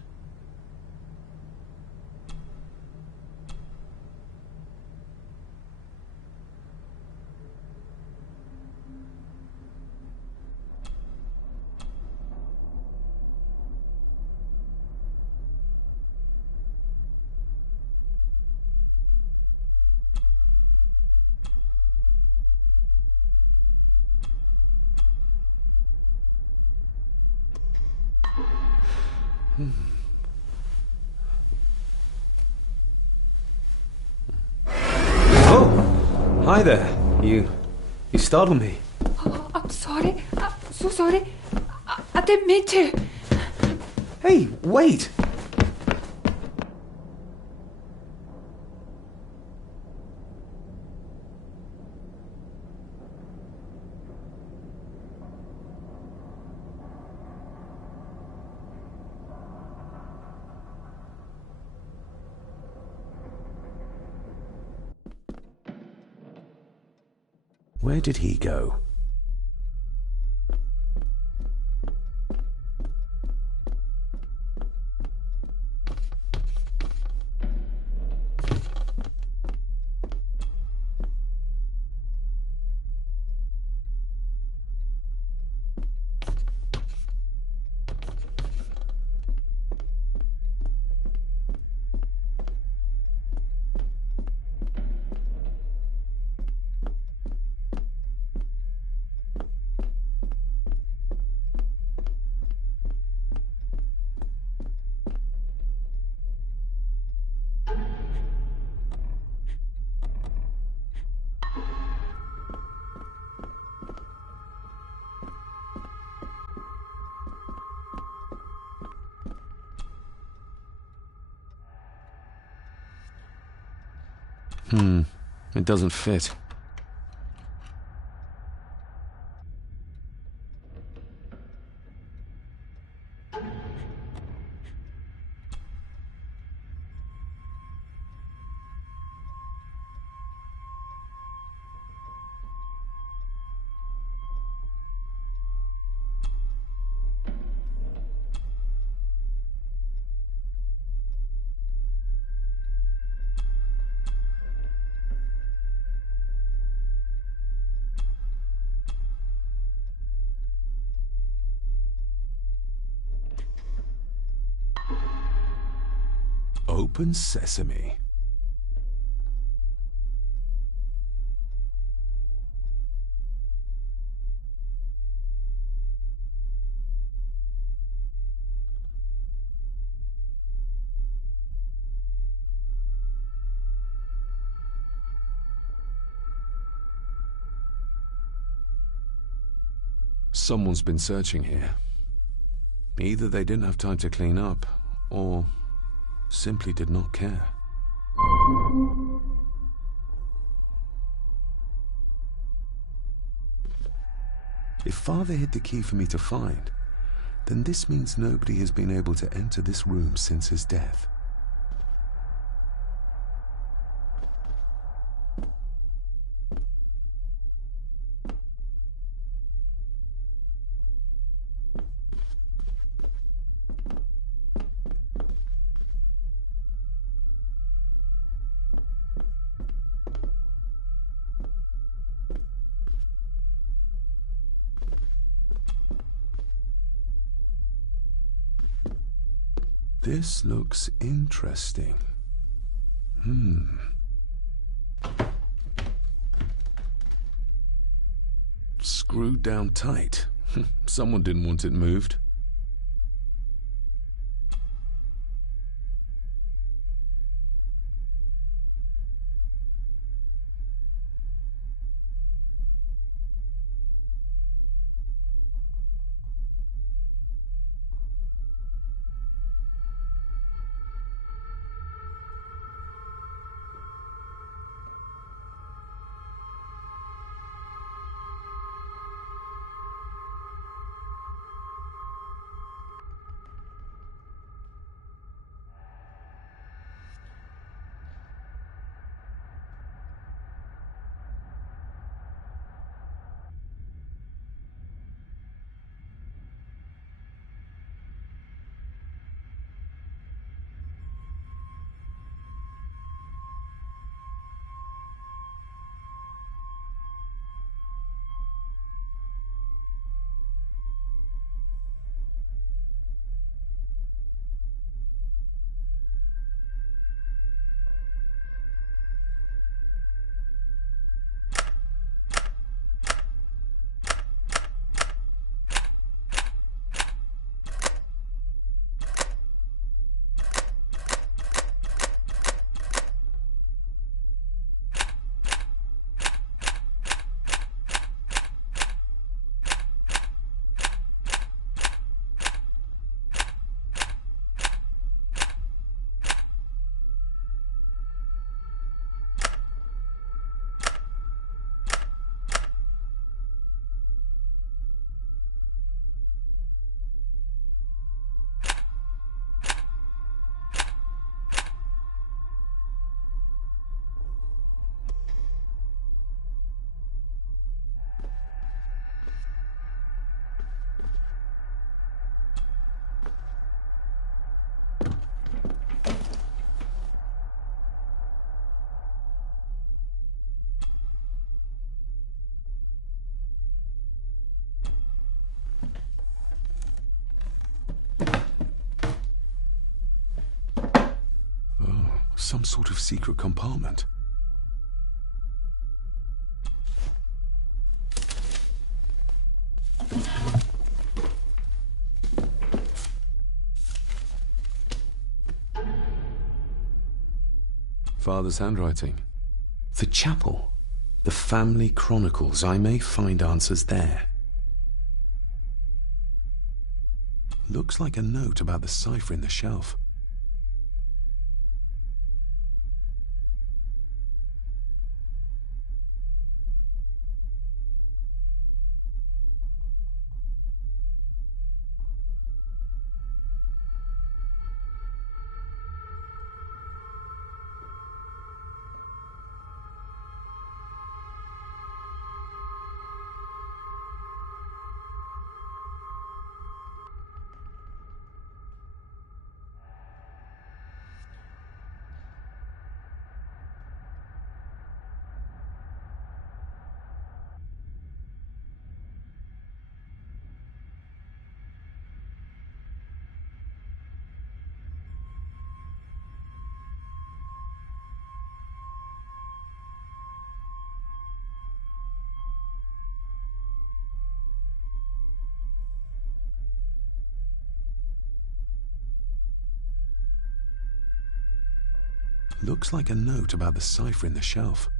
Oh! Hi there. You startled me. Oh, I'm sorry. I'm so sorry. I didn't mean to. Hey, wait! Where did he go? It doesn't fit. Open sesame. Someone's been searching here. Either they didn't have time to clean up, or simply did not care. If Father hid the key for me to find, then this means nobody has been able to enter this room since his death. This looks interesting. Screwed down tight. Someone didn't want it moved. Some sort of secret compartment. Father's handwriting. The chapel. The family chronicles. I may find answers there. Looks like a note about the cipher in the shelf. Looks like a note about the cipher in the shelf.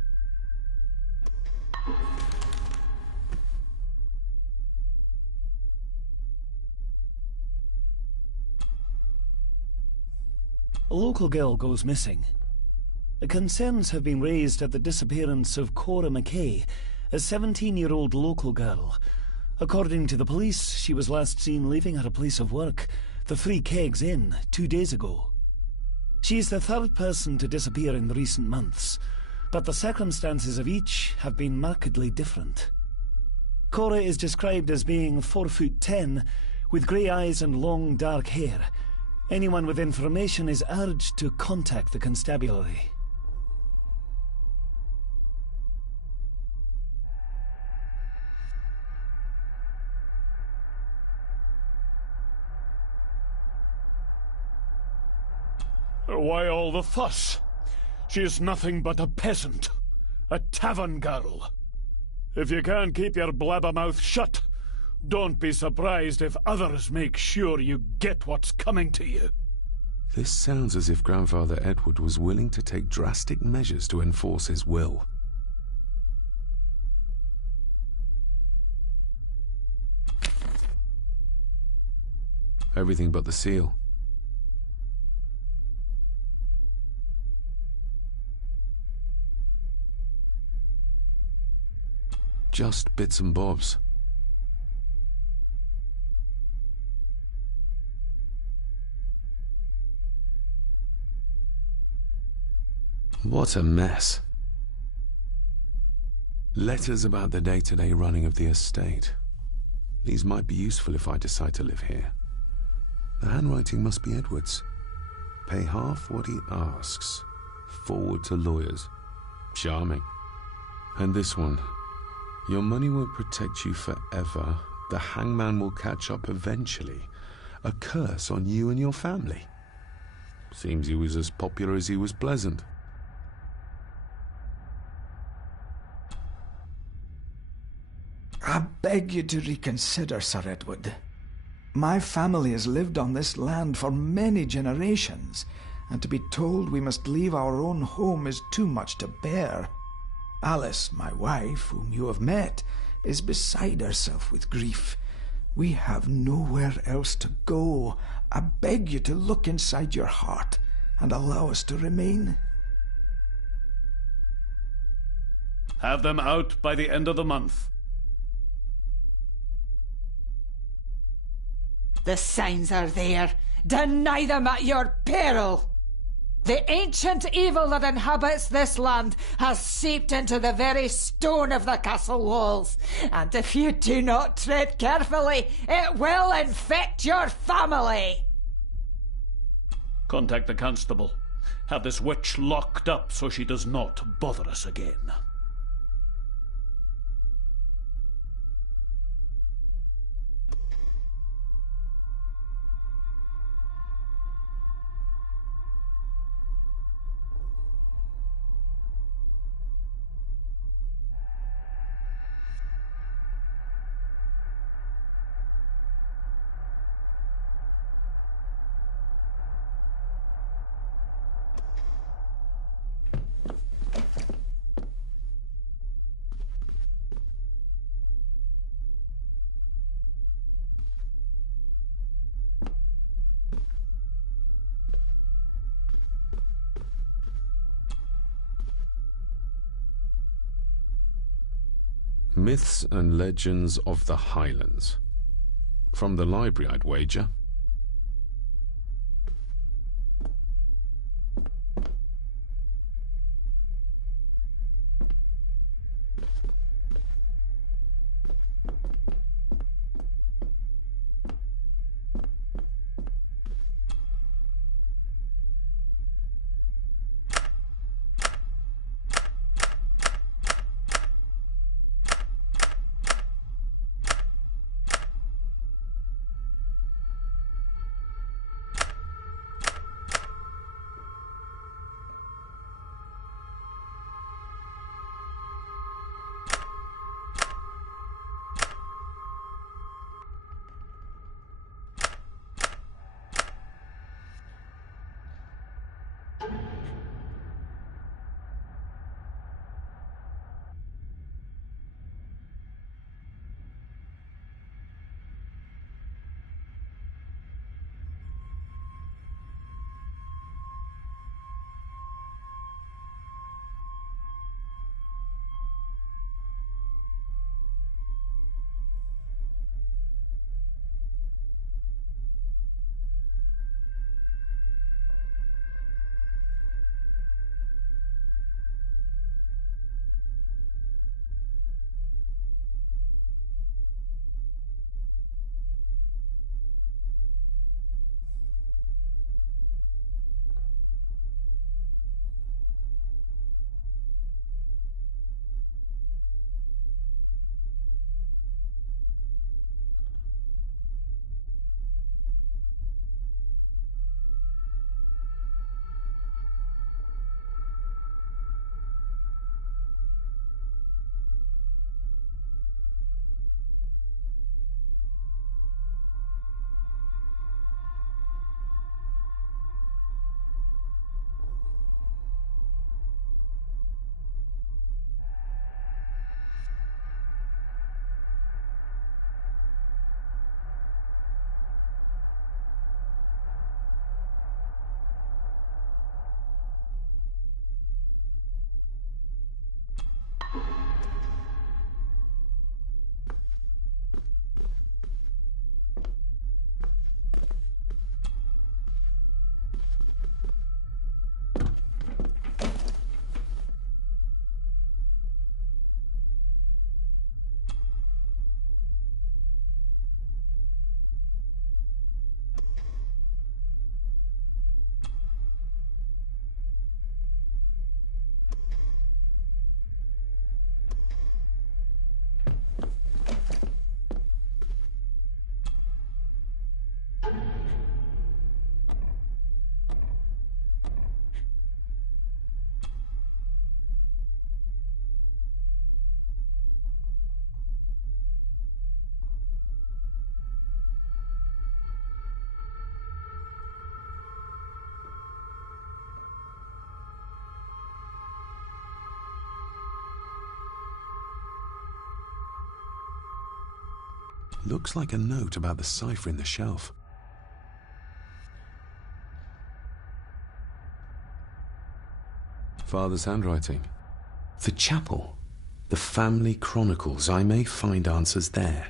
A local girl goes missing. Concerns have been raised at the disappearance of Cora McKay, a 17-year-old local girl. According to the police, she was last seen leaving her place of work, the Three Kegs Inn, 2 days ago. She is the third person to disappear in recent months, but the circumstances of each have been markedly different. Cora is described as being 4'10", with grey eyes and long dark hair. Anyone with information is urged to contact the constabulary. Why all the fuss? She is nothing but a peasant, a tavern girl. If you can't keep your blabbermouth shut, don't be surprised if others make sure you get what's coming to you. This sounds as if Grandfather Edward was willing to take drastic measures to enforce his will. Everything but the seal. Just bits and bobs. What a mess. Letters about the day-to-day running of the estate. These might be useful if I decide to live here. The handwriting must be Edward's. Pay half what he asks. Forward to lawyers. Charming. And this one. Your money won't protect you forever. The hangman will catch up eventually. A curse on you and your family. Seems he was as popular as he was pleasant. I beg you to reconsider, Sir Edward. My family has lived on this land for many generations, and to be told we must leave our own home is too much to bear. Alice, my wife, whom you have met, is beside herself with grief. We have nowhere else to go. I beg you to look inside your heart and allow us to remain. Have them out by the end of the month. The signs are there. Deny them at your peril. The ancient evil that inhabits this land has seeped into the very stone of the castle walls, and if you do not tread carefully, it will infect your family. Contact the constable. Have this witch locked up so she does not bother us again. Myths and Legends of the Highlands. From the library, I'd wager. Looks like a note about the cipher in the shelf. Father's handwriting. The chapel. The family chronicles. I may find answers there.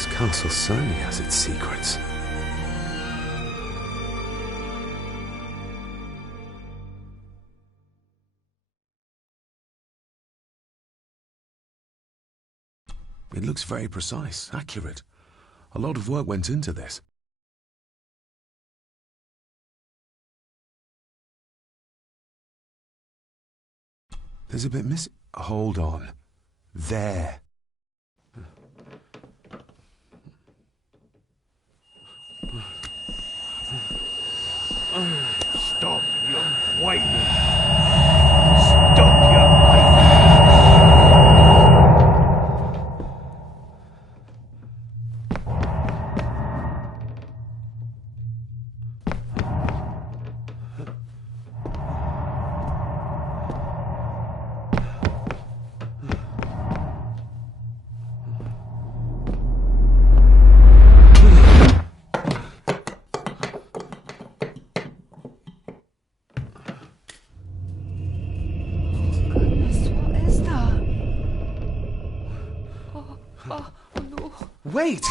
This castle certainly has its secrets. It looks very precise, accurate. A lot of work went into this. There's a bit missing. Hold on. There. Stop your whining. Stop your whining. Wait!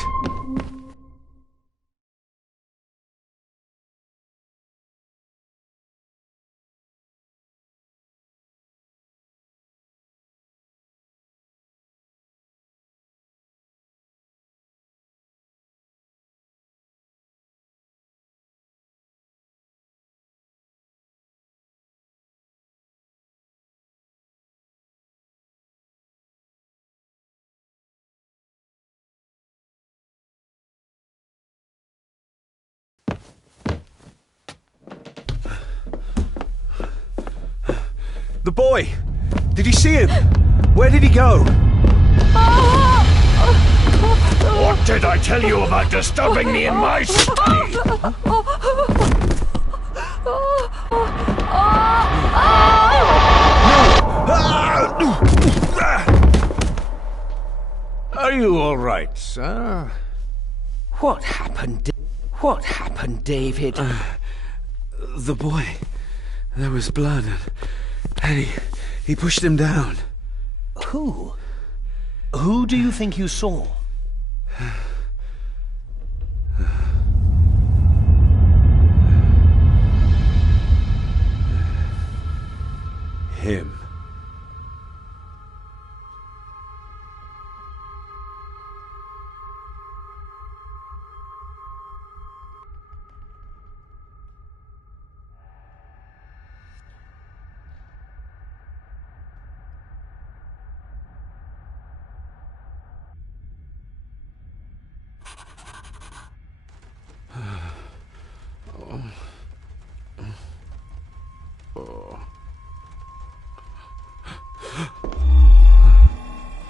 The boy! Did you see him? Where did he go? What did I tell you about disturbing me in my study? Are you all right, sir? What happened? What happened, David? The boy. There was blood and he pushed him down. Who? Who do you think you saw? Him.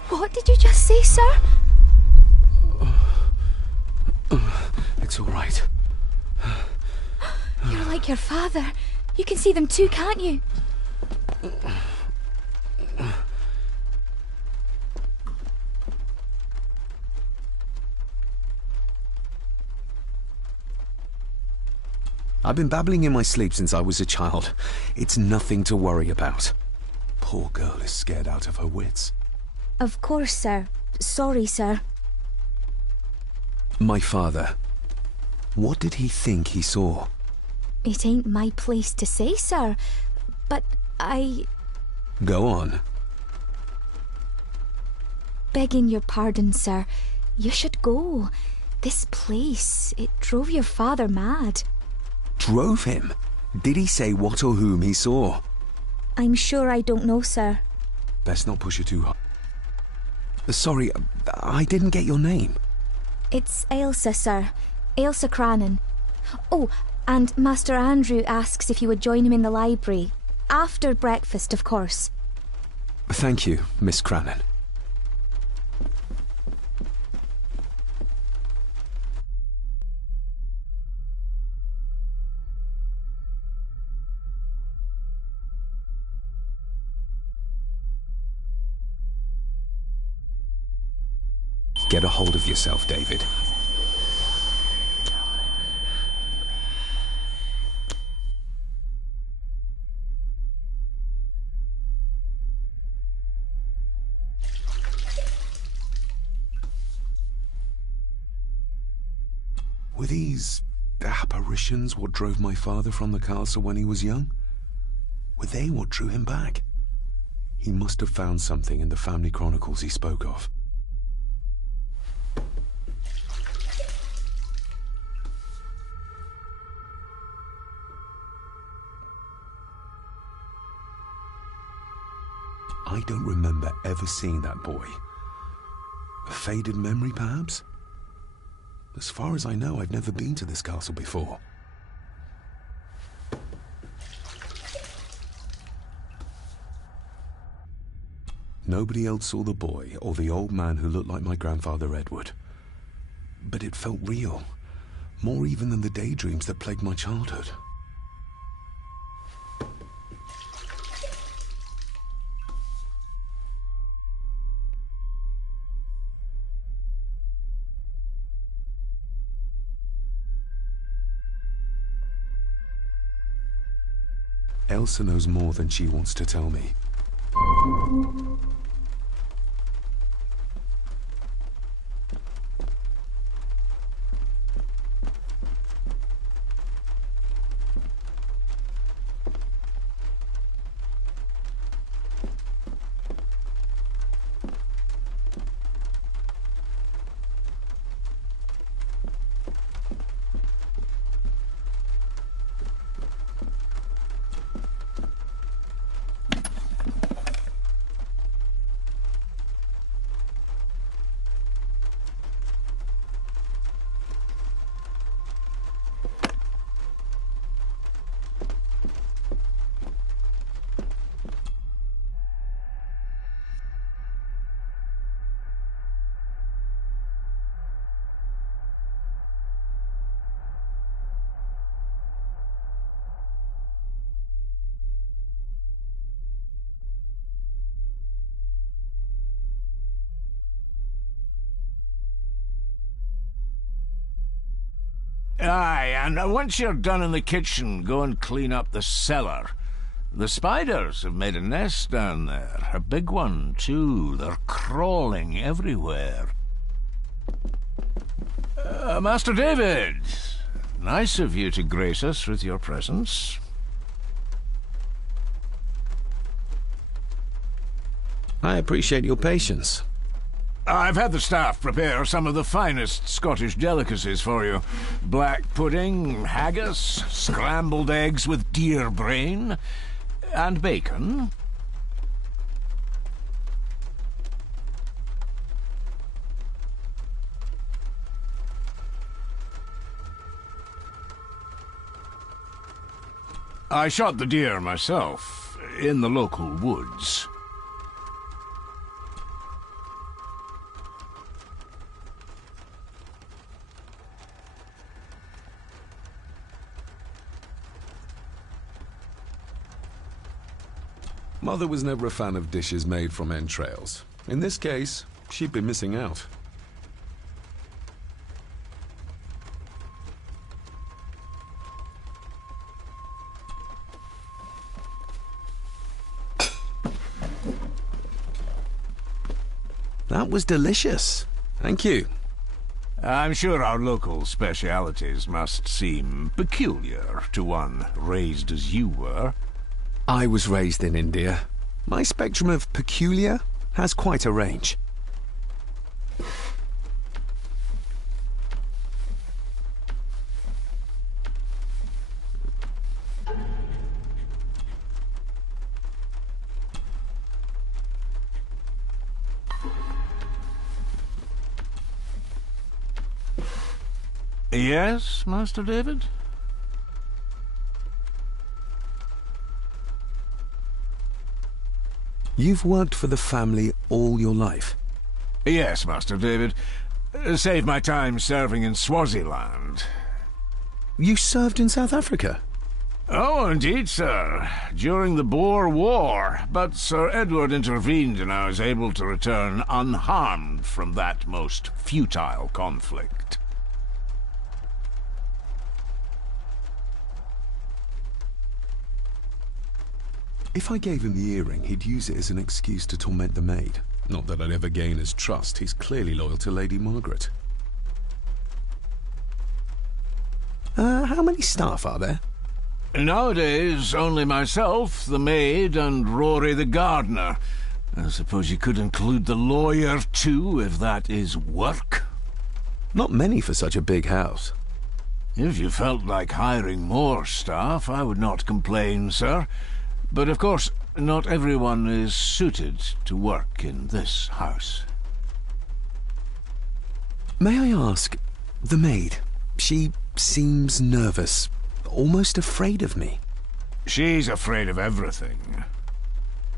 What did you just say, sir? It's all right. You're like your father. You can see them too, can't you? I've been babbling in my sleep since I was a child. It's nothing to worry about. Poor girl is scared out of her wits. Of course, sir. Sorry, sir. My father. What did he think he saw? It ain't my place to say, sir. But I... Go on. Begging your pardon, sir. You should go. This place, it drove your father mad. Drove him? Did he say what or whom he saw? I'm sure I don't know, sir. Best not push it too hard. Sorry, I didn't get your name. It's Ailsa, sir. Ailsa Crannan. Oh, and Master Andrew asks if you would join him in the library. After breakfast, of course. Thank you, Miss Crannan. Get a hold of yourself, David. Were these apparitions what drove my father from the castle when he was young? Were they what drew him back? He must have found something in the family chronicles he spoke of. I don't remember ever seeing that boy. A faded memory, perhaps? As far as I know, I've never been to this castle before. Nobody else saw the boy or the old man who looked like my grandfather Edward. But it felt real, more even than the daydreams that plagued my childhood. Elsa knows more than she wants to tell me. Aye, and once you're done in the kitchen, go and clean up the cellar. The spiders have made a nest down there. A big one, too. They're crawling everywhere. Master David, nice of you to grace us with your presence. I appreciate your patience. I've had the staff prepare some of the finest Scottish delicacies for you. Black pudding, haggis, scrambled eggs with deer brain, and bacon. I shot the deer myself, in the local woods. Mother was never a fan of dishes made from entrails. In this case, she'd be missing out. That was delicious. Thank you. I'm sure our local specialities must seem peculiar to one raised as you were. I was raised in India. My spectrum of peculiar has quite a range. Yes, Master David? You've worked for the family all your life? Yes, Master David. Saved my time serving in Swaziland. You served in South Africa? Oh, indeed, sir. During the Boer War. But Sir Edward intervened and I was able to return unharmed from that most futile conflict. If I gave him the earring, he'd use it as an excuse to torment the maid. Not that I'd ever gain his trust. He's clearly loyal to Lady Margaret. How many staff are there? Nowadays, only myself, the maid, and Rory the gardener. I suppose you could include the lawyer, too, if that is work. Not many for such a big house. If you felt like hiring more staff, I would not complain, sir. But of course, not everyone is suited to work in this house. May I ask, the maid, she seems nervous, almost afraid of me. She's afraid of everything.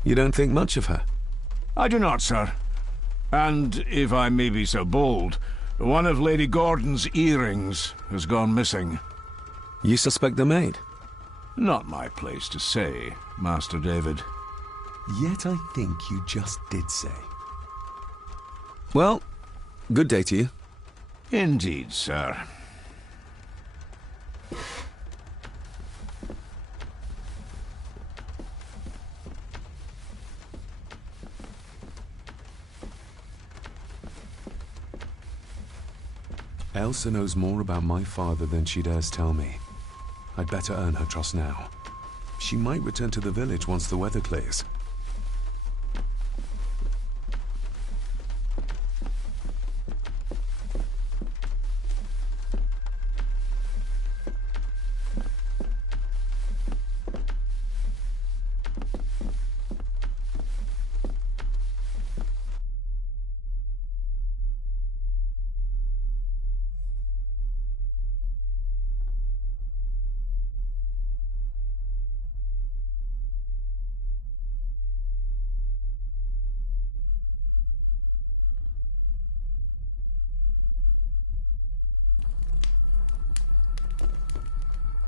You don't think much of her? I do not, sir. And, if I may be so bold, one of Lady Gordon's earrings has gone missing. You suspect the maid? Not my place to say, Master David. Yet I think you just did say. Well, good day to you. Indeed, sir. Elsa knows more about my father than she dares tell me. I'd better earn her trust now. She might return to the village once the weather clears.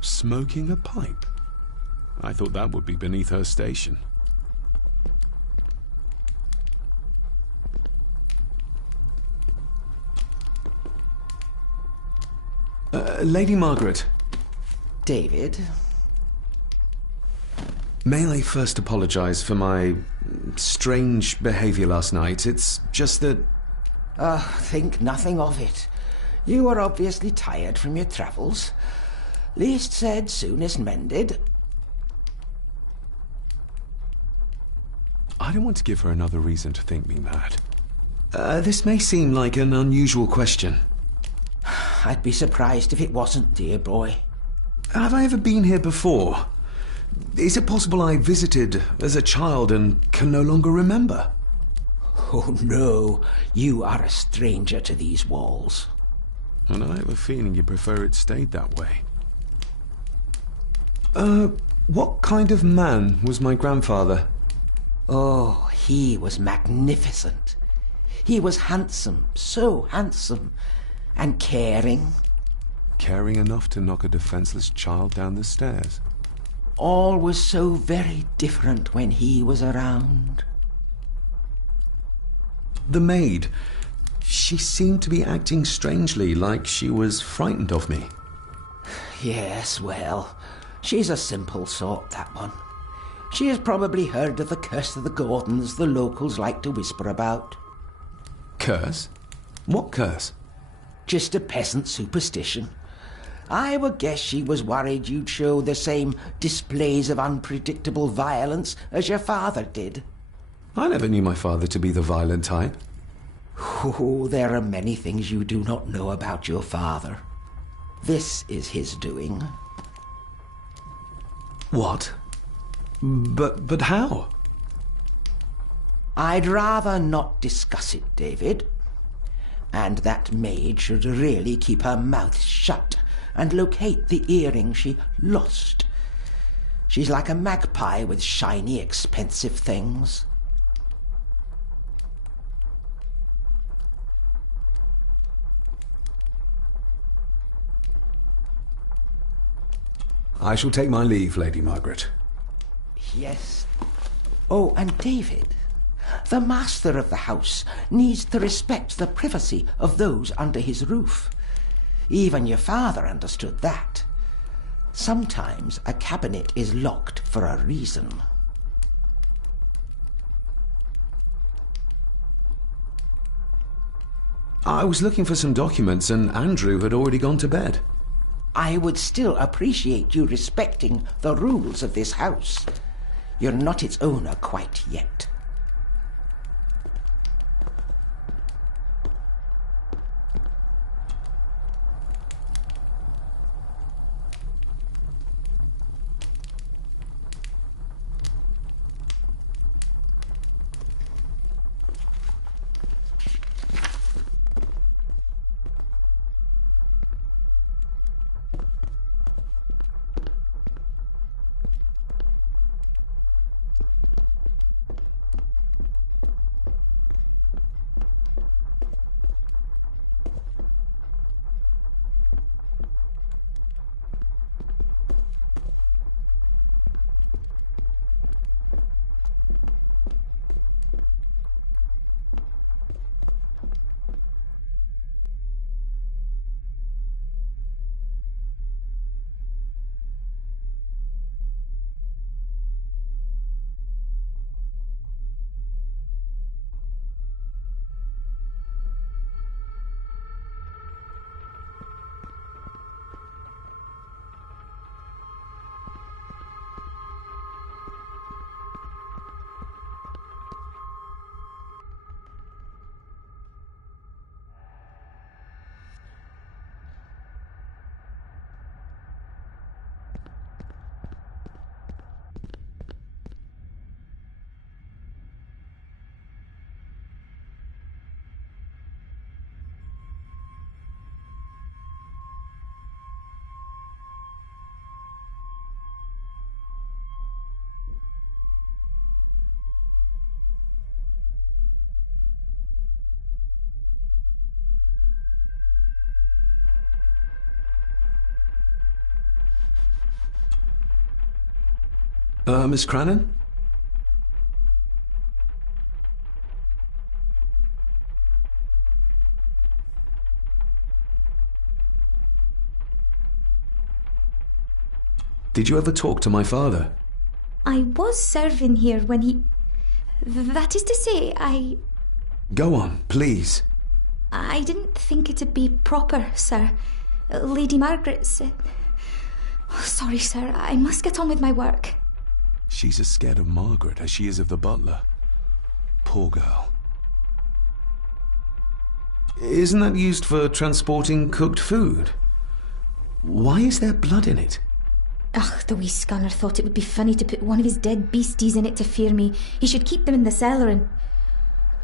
Smoking a pipe? I thought that would be beneath her station. Lady Margaret. David? May I first apologize for my strange behavior last night? It's just that... Think nothing of it. You were obviously tired from your travels. Least said, soonest mended. I don't want to give her another reason to think me mad. This may seem like an unusual question. I'd be surprised if it wasn't, dear boy. Have I ever been here before? Is it possible I visited as a child and can no longer remember? Oh no, you are a stranger to these walls. And I have a feeling you prefer it stayed that way. What kind of man was my grandfather? Oh, he was magnificent. He was handsome, so handsome, and caring. Caring enough to knock a defenseless child down the stairs. All was so very different when he was around. The maid, she seemed to be acting strangely, like she was frightened of me. Yes, well, she's a simple sort, that one. She has probably heard of the curse of the Gordons the locals like to whisper about. Curse? What curse? Just a peasant superstition. I would guess she was worried you'd show the same displays of unpredictable violence as your father did. I never knew my father to be the violent type. Oh, there are many things you do not know about your father. This is his doing. What? But how? I'd rather not discuss it, David. And that maid should really keep her mouth shut and locate the earring she lost. She's like a magpie with shiny, expensive things. I shall take my leave, Lady Margaret. Yes. Oh, and David, the master of the house needs to respect the privacy of those under his roof. Even your father understood that. Sometimes a cabinet is locked for a reason. I was looking for some documents and Andrew had already gone to bed. I would still appreciate you respecting the rules of this house. You're not its owner quite yet. Miss Crannan? Did you ever talk to my father? I was serving here when he... That is to say, I... Go on, please. I didn't think it'd be proper, sir. Lady Margaret said... Oh, sorry, sir. I must get on with my work. She's as scared of Margaret as she is of the butler. Poor girl. Isn't that used for transporting cooked food? Why is there blood in it? Ugh, the wee scunner thought it would be funny to put one of his dead beasties in it to fear me. He should keep them in the cellar and...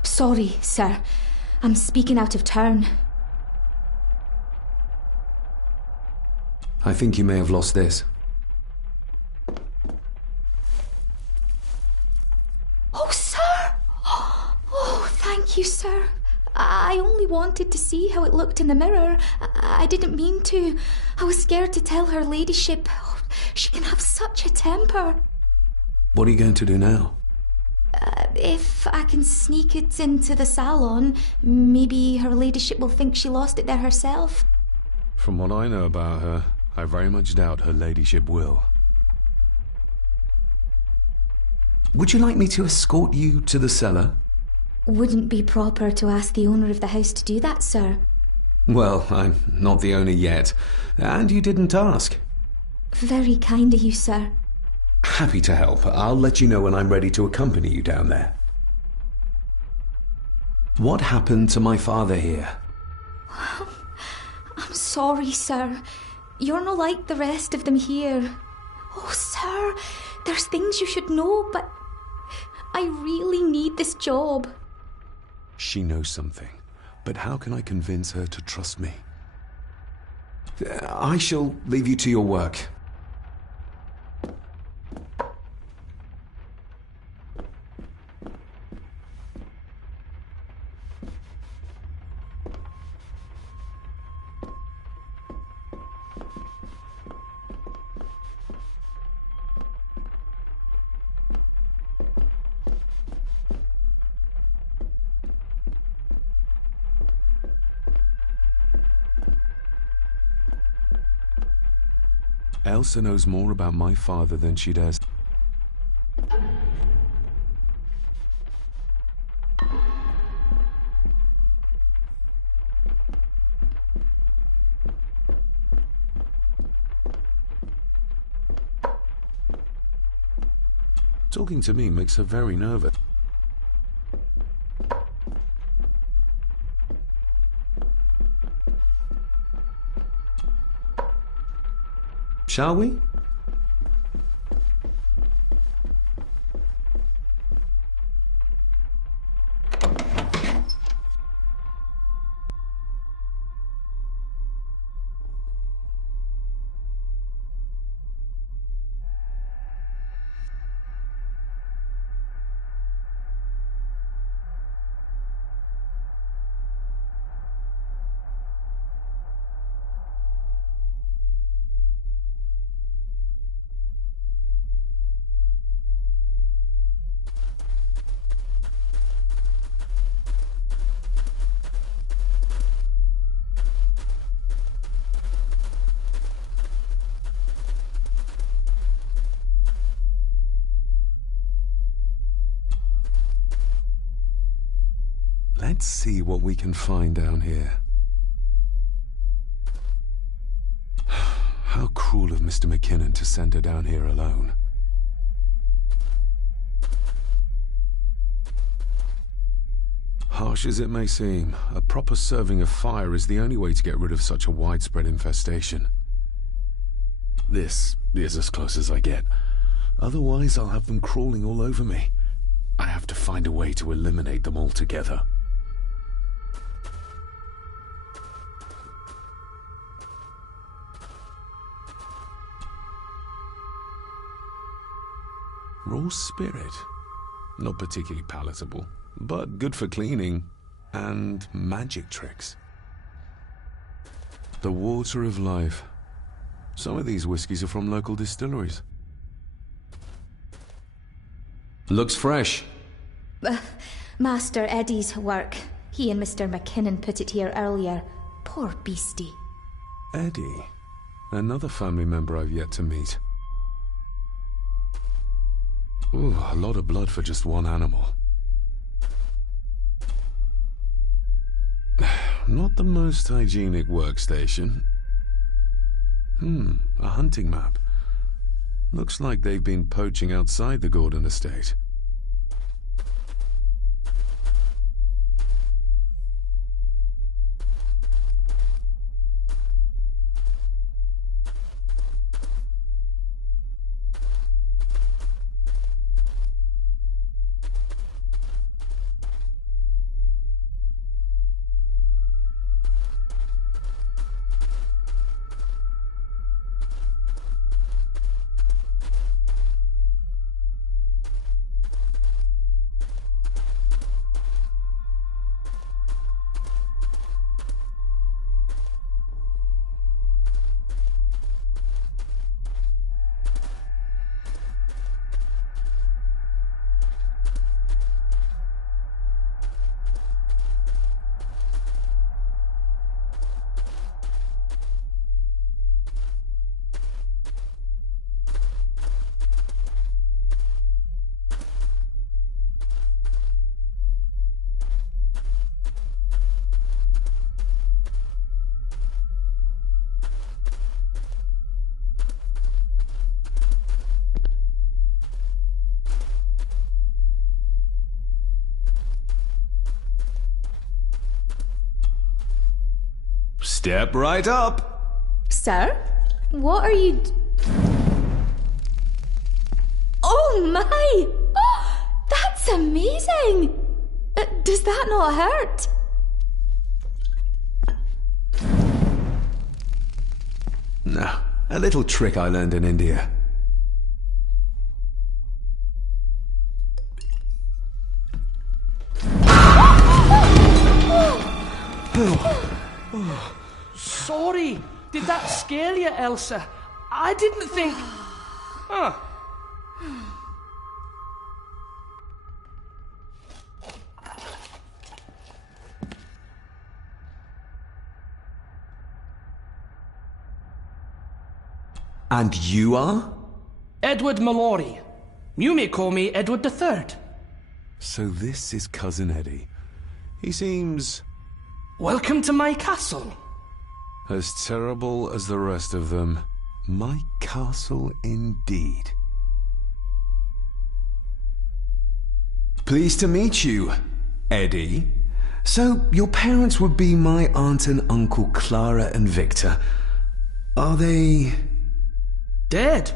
Sorry, sir. I'm speaking out of turn. I think you may have lost this. Oh, sir! Oh, thank you, sir. I only wanted to see how it looked in the mirror. I didn't mean to. I was scared to tell her ladyship. Oh, she can have such a temper. What are you going to do now? If I can sneak it into the salon, maybe her ladyship will think she lost it there herself. From what I know about her, I very much doubt her ladyship will. Would you like me to escort you to the cellar? Wouldn't be proper to ask the owner of the house to do that, sir. Well, I'm not the owner yet, and you didn't ask. Very kind of you, sir. Happy to help. I'll let you know when I'm ready to accompany you down there. What happened to my father here? I'm sorry, sir. You're not like the rest of them here. Oh, sir, there's things you should know, but I really need this job. She knows something, but how can I convince her to trust me? I shall leave you to your work. Elsa knows more about my father than she does. Talking to me makes her very nervous. Shall we? Let's see what we can find down here. How cruel of Mr. McKinnon to send her down here alone. Harsh as it may seem, a proper serving of fire is the only way to get rid of such a widespread infestation. This is as close as I get. Otherwise, I'll have them crawling all over me. I have to find a way to eliminate them altogether. Raw spirit. Not particularly palatable, but good for cleaning and magic tricks. The water of life. Some of these whiskies are from local distilleries. Looks fresh. Master Eddie's work. He and Mr. McKinnon put it here earlier. Poor beastie. Eddie. Another family member I've yet to meet. Ooh, a lot of blood for just one animal. Not the most hygienic workstation. A hunting map. Looks like they've been poaching outside the Gordon estate. Step right up. Sir? What are you... Oh my! Oh, that's amazing! Does that not hurt? No, a little trick I learned in India. Sorry, did that scare you, Elsa? I didn't think... Huh. And you are? Edward Mallory. You may call me Edward III. So this is Cousin Eddie. He seems... Welcome to my castle. as terrible as the rest of them. My castle indeed. Pleased to meet you, Eddie. So, your parents would be my aunt and uncle Clara and Victor. Are they... Dead.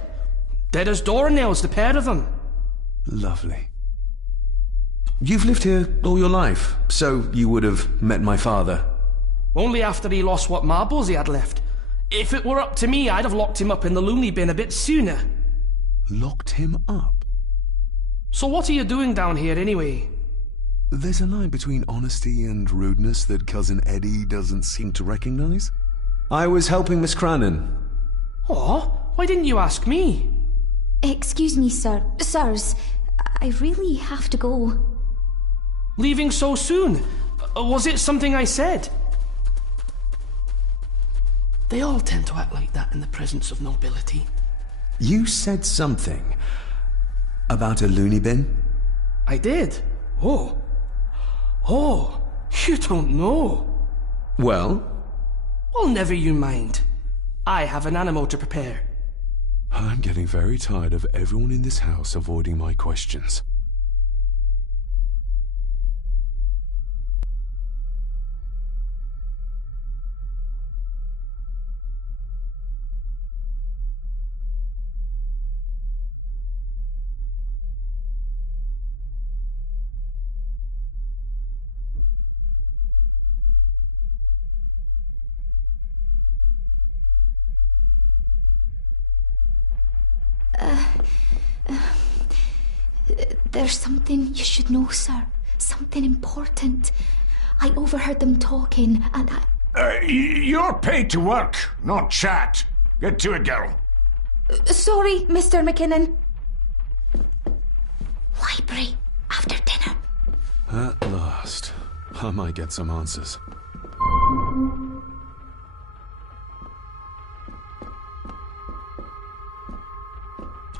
Dead as doornails, the pair of them. Lovely. You've lived here all your life, so you would have met my father. Only after he lost what marbles he had left. If it were up to me, I'd have locked him up in the loony bin a bit sooner. Locked him up? So what are you doing down here anyway? There's a line between honesty and rudeness that Cousin Eddie doesn't seem to recognize. I was helping Miss Crannan. Oh, why didn't you ask me? Excuse me, sirs. I really have to go. Leaving so soon? Was it something I said? They all tend to act like that in the presence of nobility. You said something about a loony bin? I did. Oh, you don't know. Well? Well, never you mind. I have an animal to prepare. I'm getting very tired of everyone in this house avoiding my questions. There's something you should know, sir. Something important. I overheard them talking, and You're paid to work, not chat. Get to it, girl. Sorry, Mr. McKinnon. Library, after dinner. At last. I might get some answers.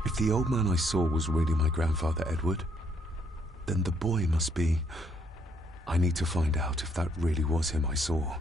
If the old man I saw was really my grandfather Edward, then the boy must be... I need to find out if that really was him I saw.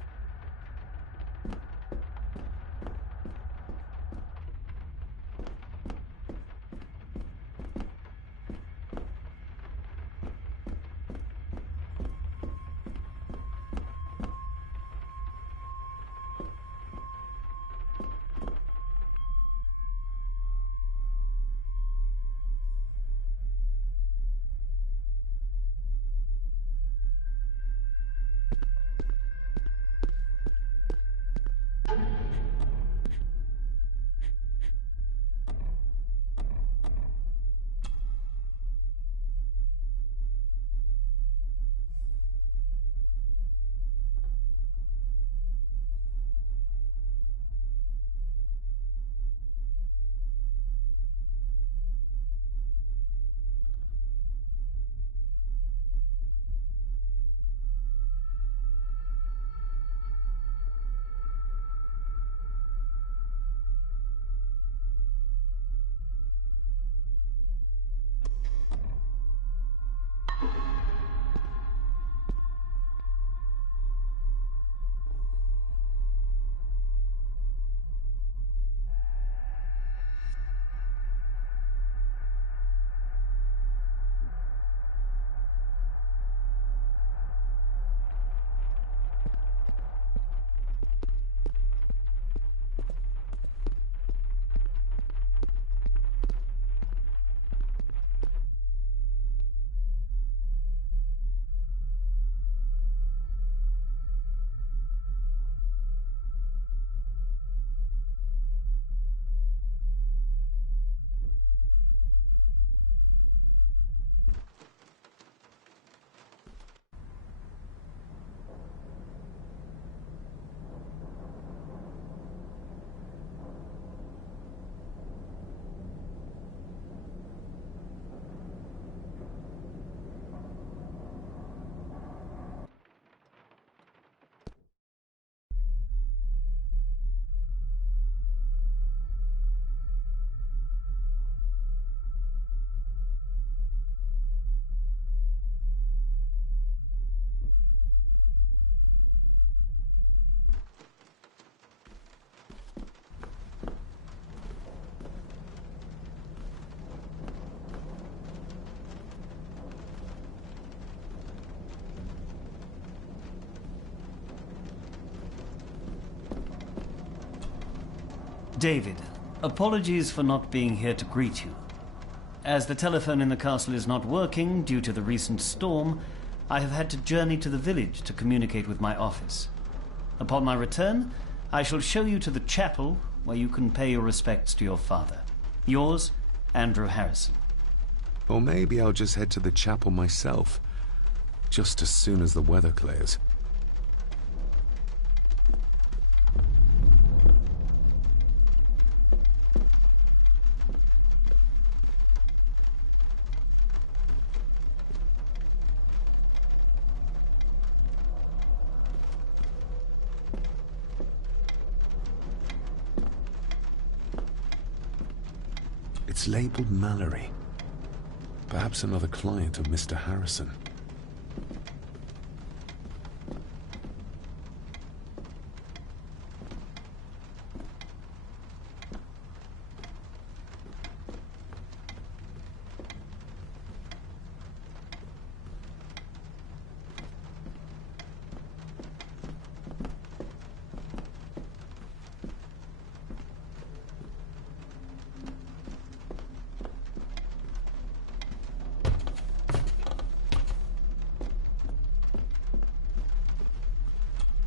David, apologies for not being here to greet you. As the telephone in the castle is not working due to the recent storm, I have had to journey to the village to communicate with my office. Upon my return, I shall show you to the chapel where you can pay your respects to your father. Yours, Andrew Harrison. Or maybe I'll just head to the chapel myself, just as soon as the weather clears. It's labeled Mallory. Perhaps another client of Mr. Harrison.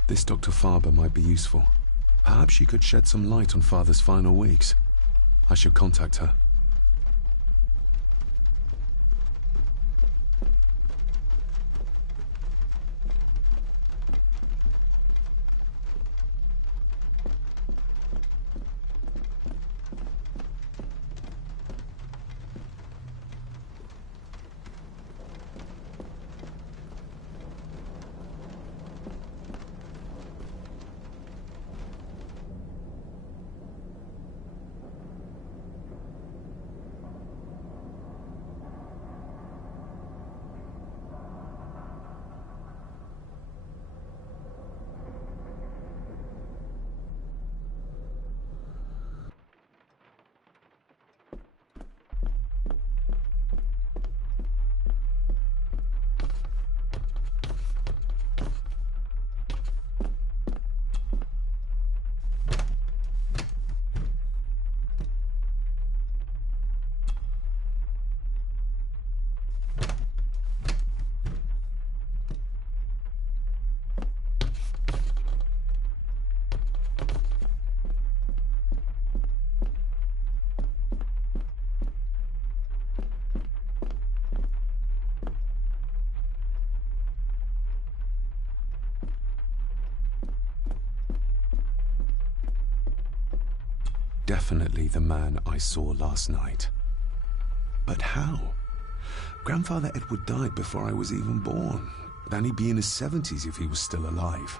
This Dr. Farber might be useful. Perhaps she could shed some light on Father's final weeks. I should contact her. Definitely the man I saw last night. But how? Grandfather Edward died before I was even born. Then he'd be in his 70s if he was still alive.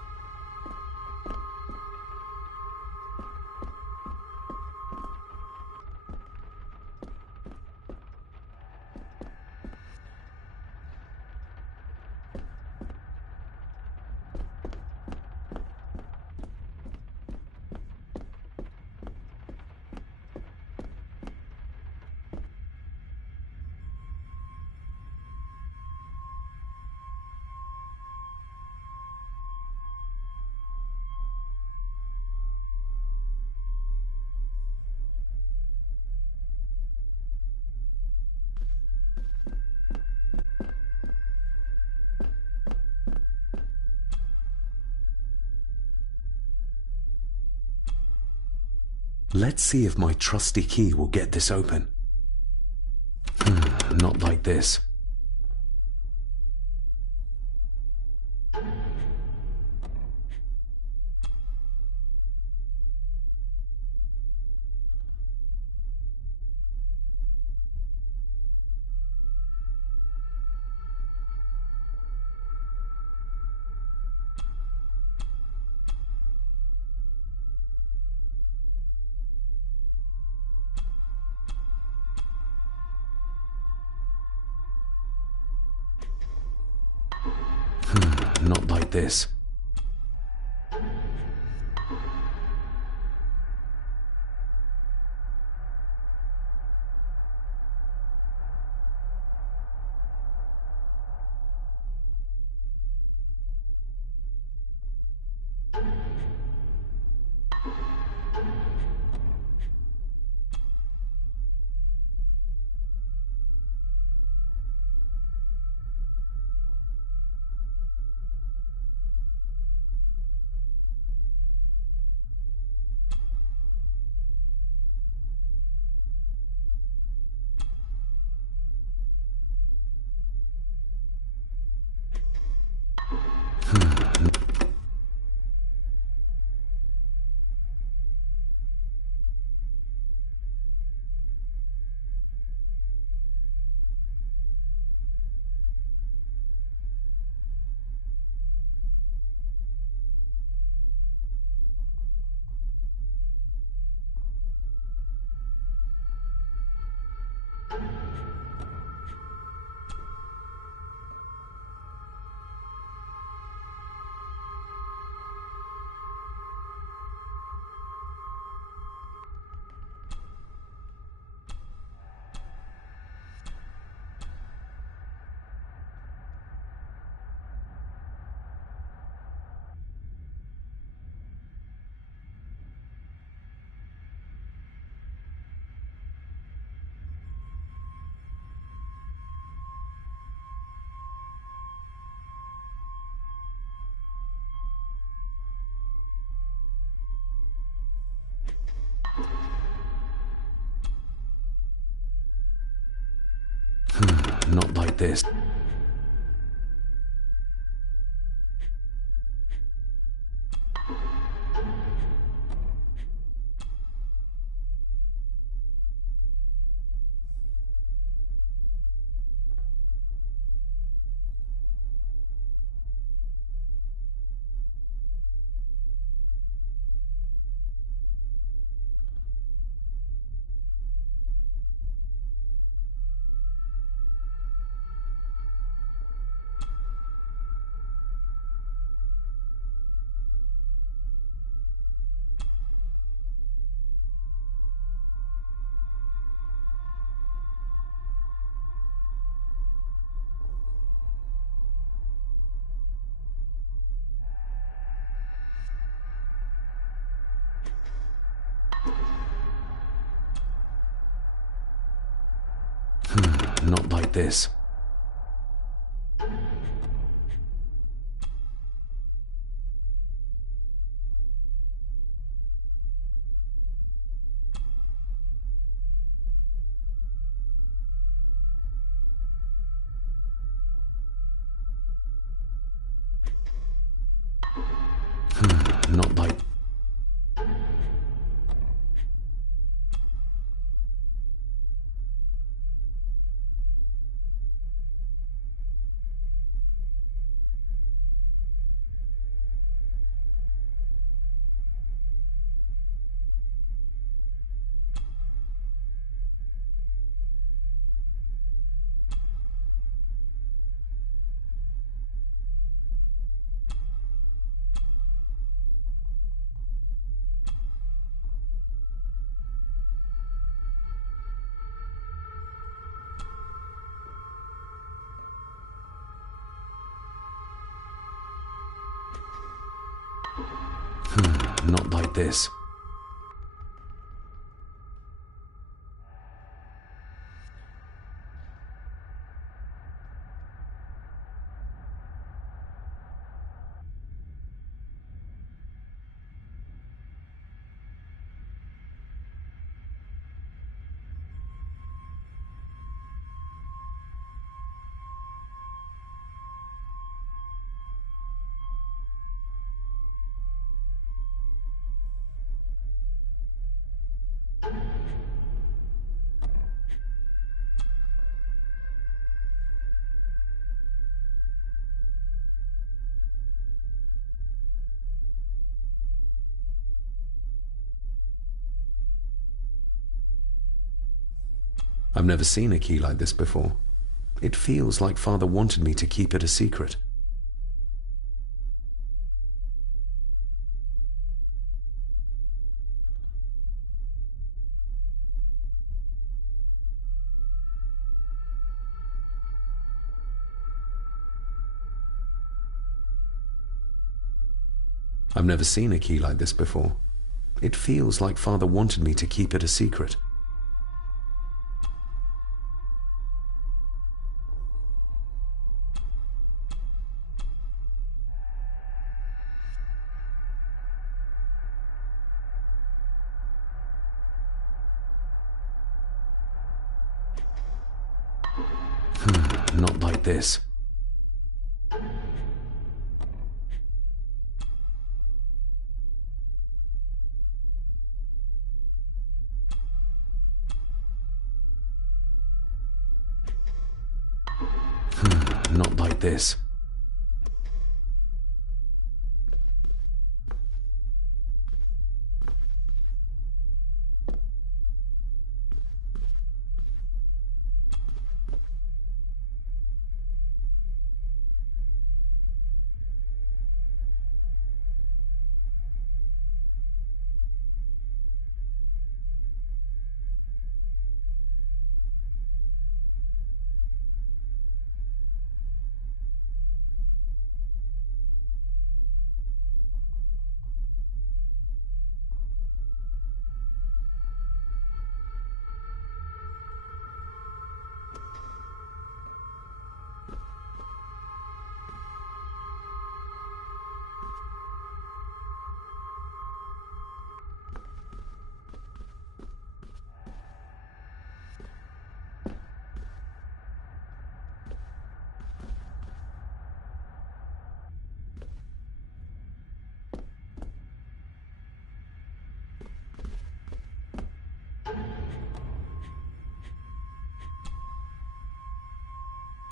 Let's see if my trusty key will get this open. Not like this. Not like this. Not like this. Not like this. Not like... Not like this. I've never seen a key like this before. It feels like Father wanted me to keep it a secret. I've never seen a key like this before. It feels like Father wanted me to keep it a secret. Not like this. Not like this.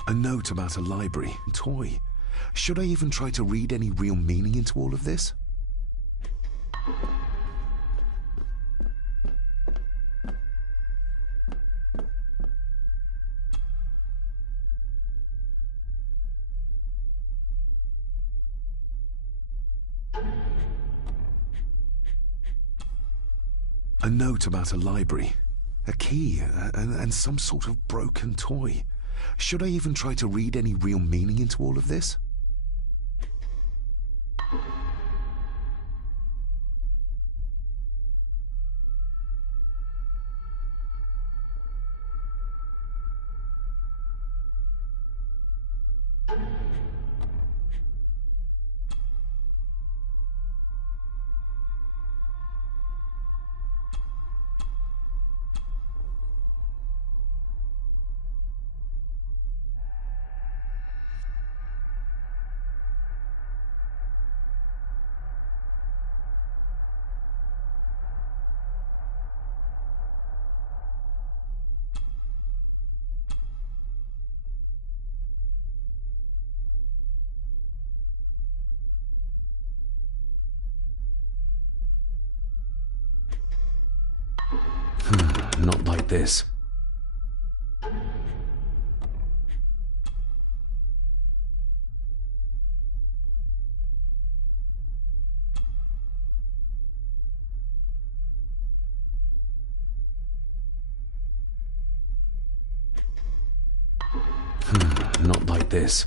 A note about a library. Toy. Should I even try to read any real meaning into all of this? A note about a library. A key, and some sort of broken toy. Should I even try to read any real meaning into all of this? Not like this. Not like this.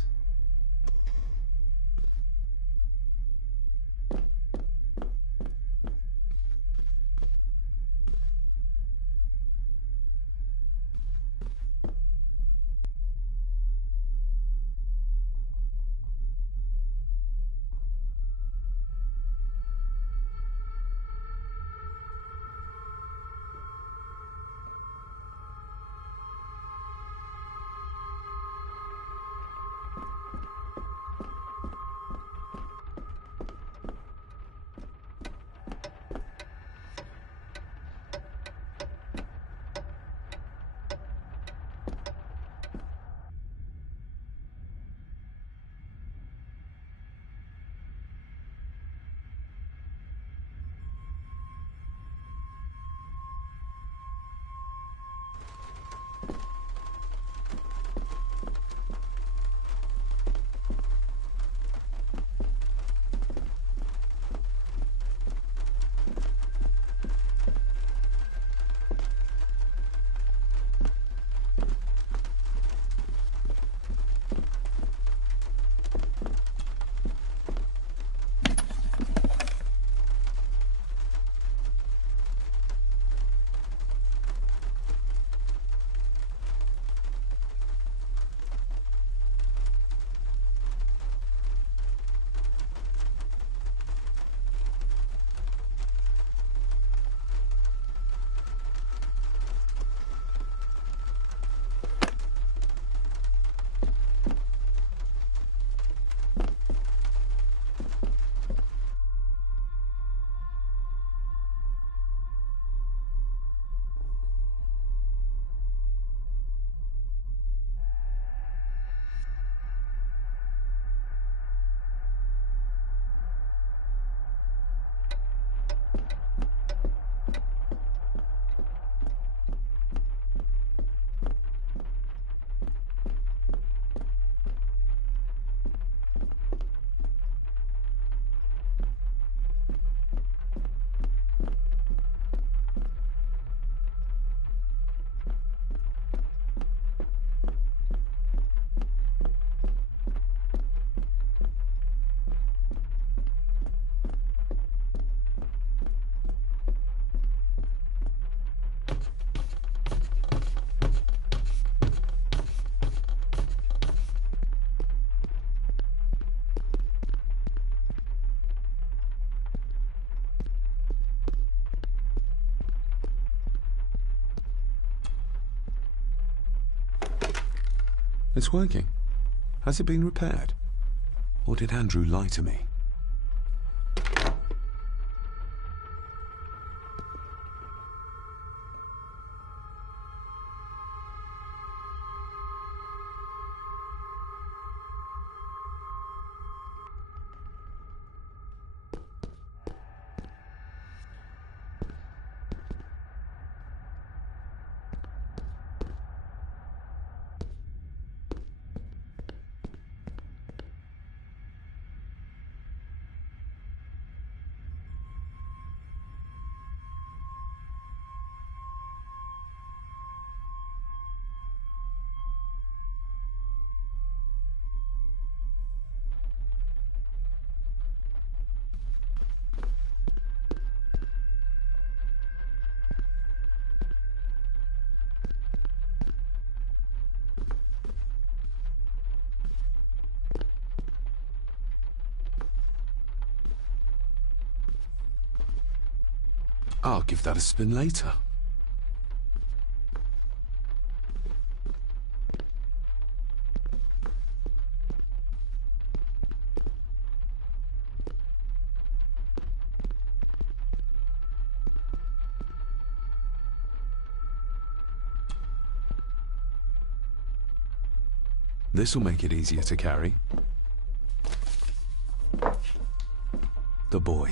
It's working. Has it been repaired? Or did Andrew lie to me? I'll give that a spin later. This'll make it easier to carry. The boy.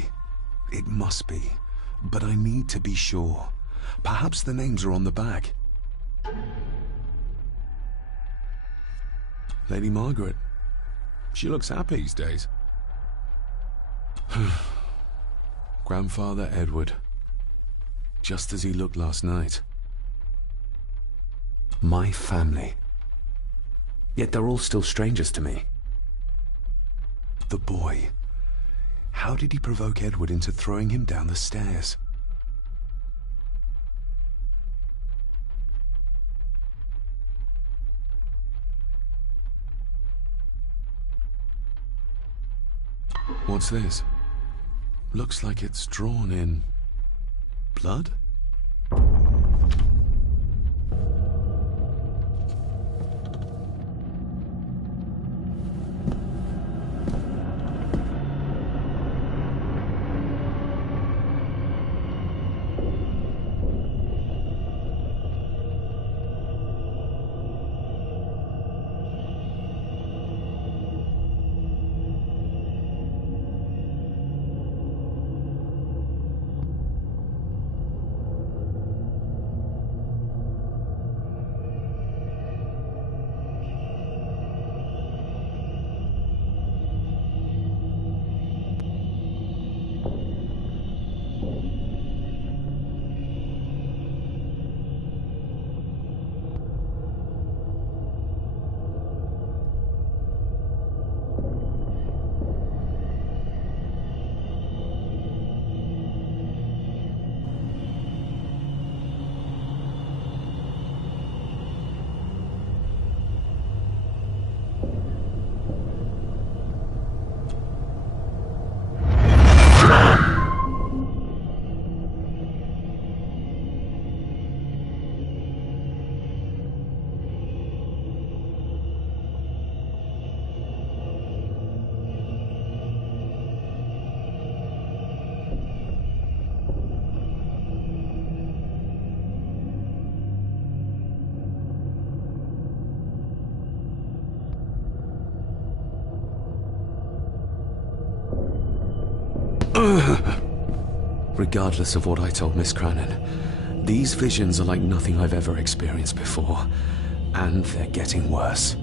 It must be. But I need to be sure. Perhaps the names are on the bag. Lady Margaret. She looks happy these days. Grandfather Edward. Just as he looked last night. My family. Yet they're all still strangers to me. The boy. How did he provoke Edward into throwing him down the stairs? What's this? Looks like it's drawn in blood? Regardless of what I told Miss Crannan, these visions are like nothing I've ever experienced before, and they're getting worse.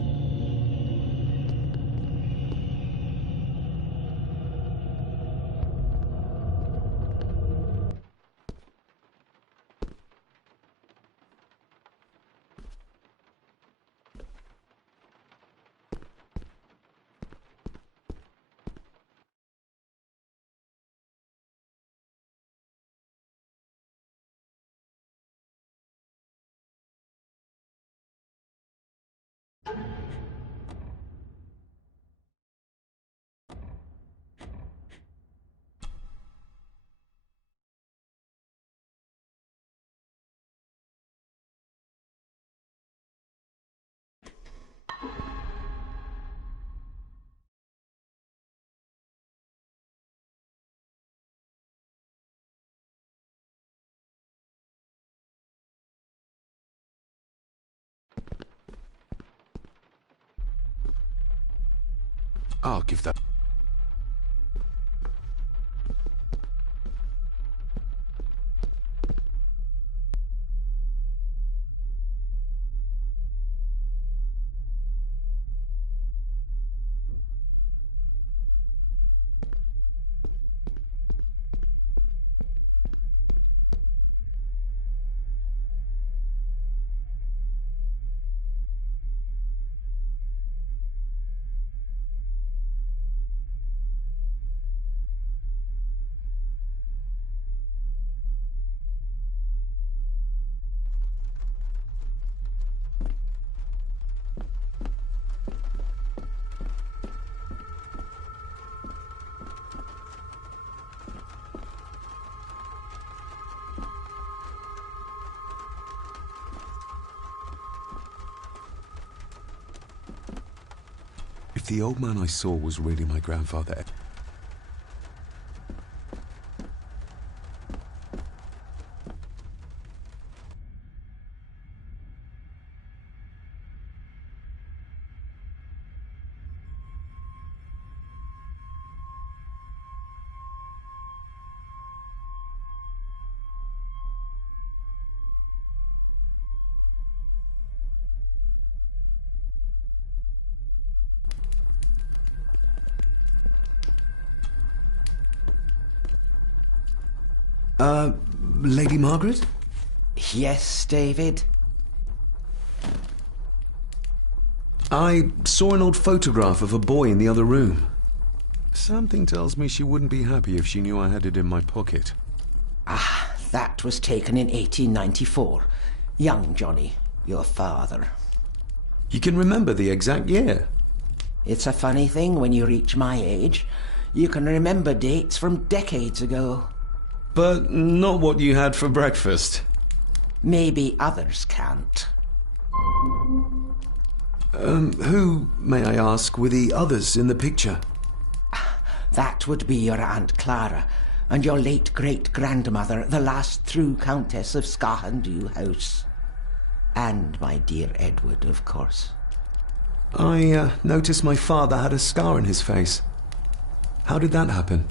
I'll give that... the old man I saw was really my grandfather... Lady Margaret? Yes, David? I saw an old photograph of a boy in the other room. Something tells me she wouldn't be happy if she knew I had it in my pocket. Ah, that was taken in 1894. Young Johnny, your father. You can remember the exact year? It's a funny thing when you reach my age. You can remember dates from decades ago. But not what you had for breakfast. Maybe others can't. Who, may I ask, were the others in the picture? That would be your Aunt Clara and your late great-grandmother, the last true Countess of Scahandew House. And my dear Edward, of course. I noticed my father had a scar on his face. How did that happen?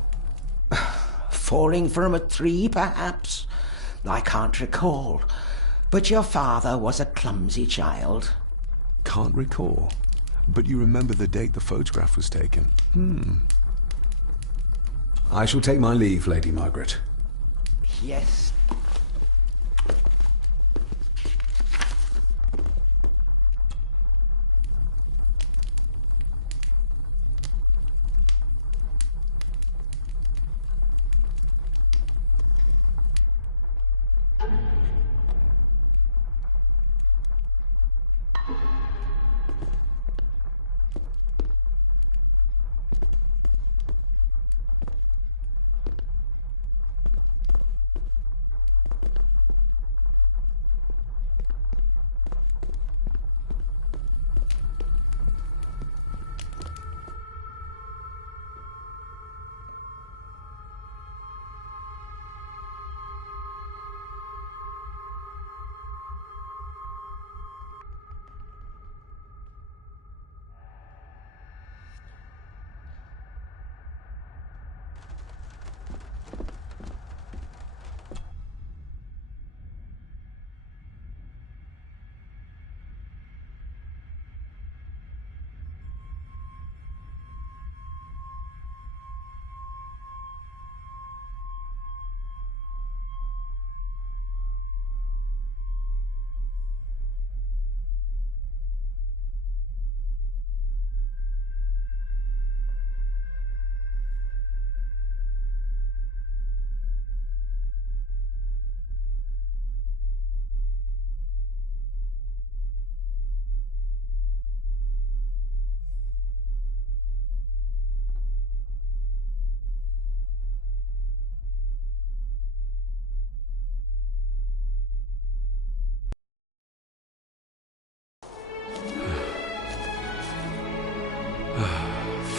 Falling from a tree, perhaps? I can't recall. But your father was a clumsy child. Can't recall. But you remember the date the photograph was taken? I shall take my leave, Lady Margaret. Yes.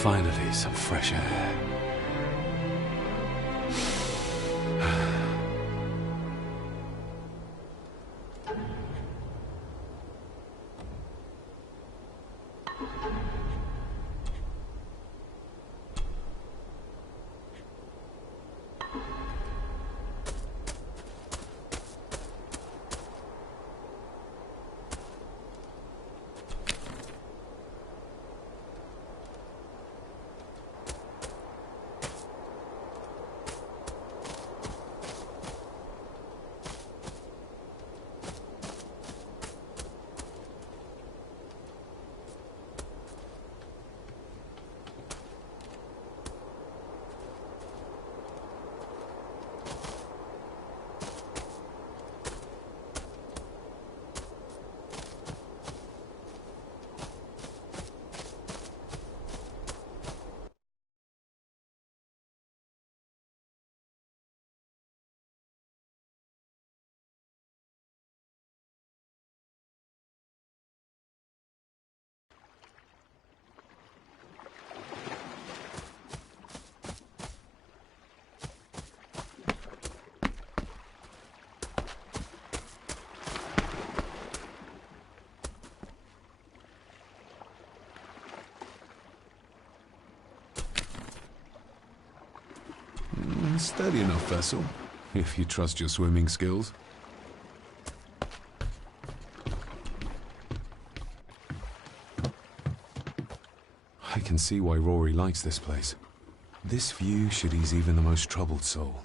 Finally, some fresh air. Steady enough vessel, if you trust your swimming skills. I can see why Rory likes this place. This view should ease even the most troubled soul.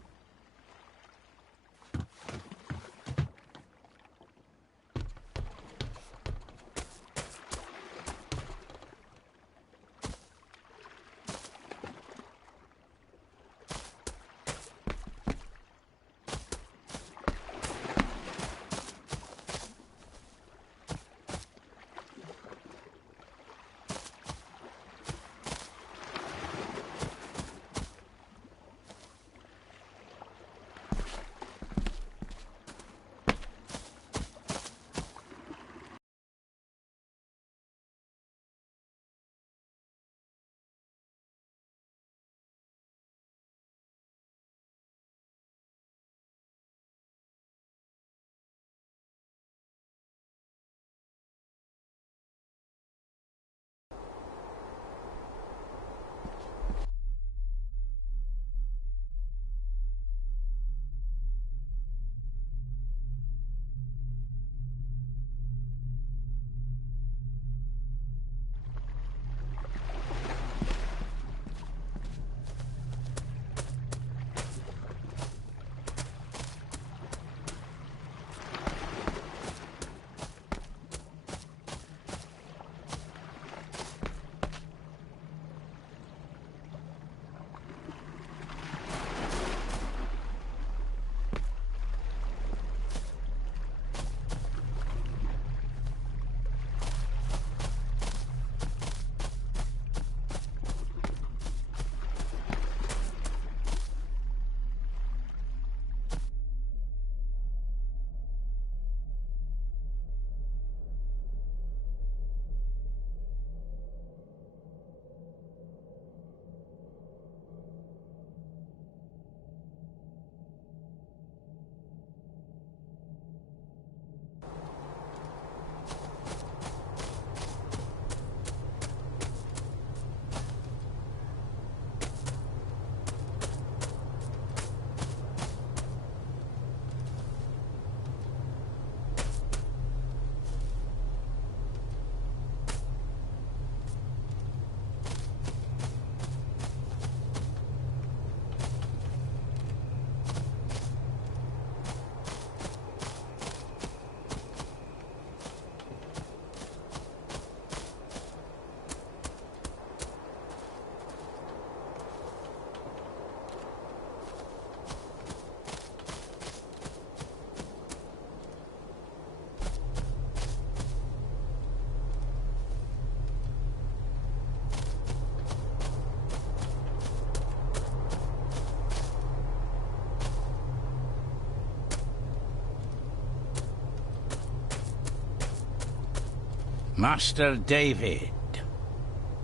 Master David.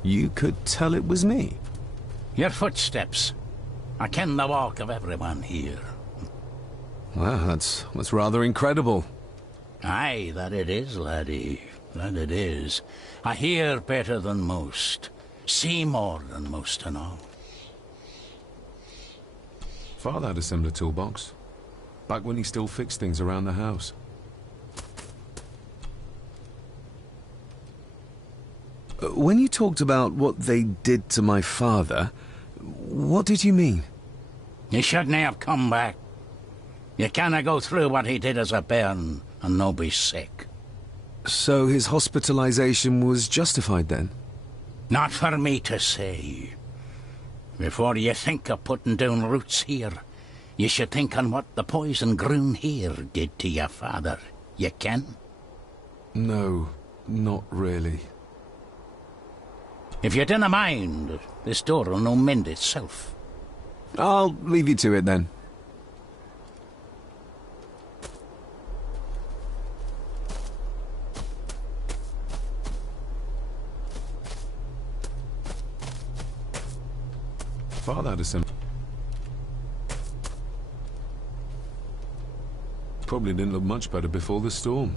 You could tell it was me. Your footsteps. I ken the walk of everyone here. Well, that's rather incredible. Aye, that it is, laddie. That it is. I hear better than most. See more than most and all. Father had a similar toolbox. Back when he still fixed things around the house. When you talked about what they did to my father, what did you mean? You shouldn't have come back. You canna go through what he did as a bairn and no be sick. So his hospitalization was justified then? Not for me to say. Before you think of putting down roots here, you should think on what the poison grown here did to your father. You ken? No, not really. If you dinna mind, this door will no mend itself. I'll leave you to it then. Father had a sim. Probably didn't look much better before the storm.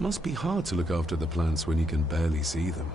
Must be hard to look after the plants when you can barely see them.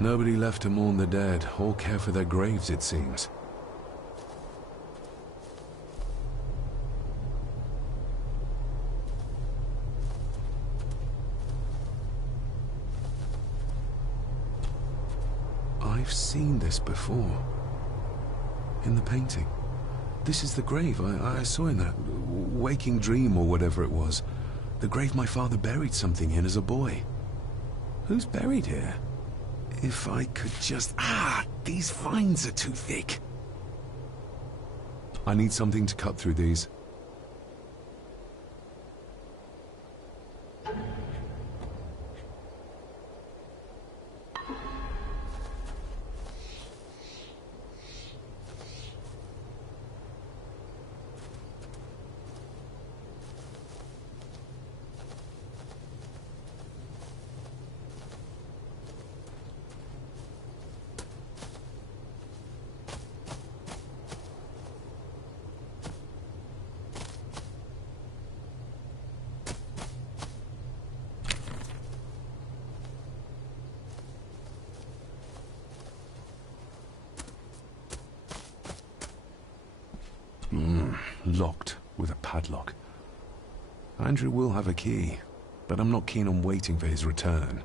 Nobody left to mourn the dead or care for their graves, it seems. I've seen this before. In the painting. This is the grave I saw in that waking dream or whatever it was. The grave my father buried something in as a boy. Who's buried here? If I could just... these vines are too thick. I need something to cut through these. Locked with a padlock. Andrew will have a key, but I'm not keen on waiting for his return.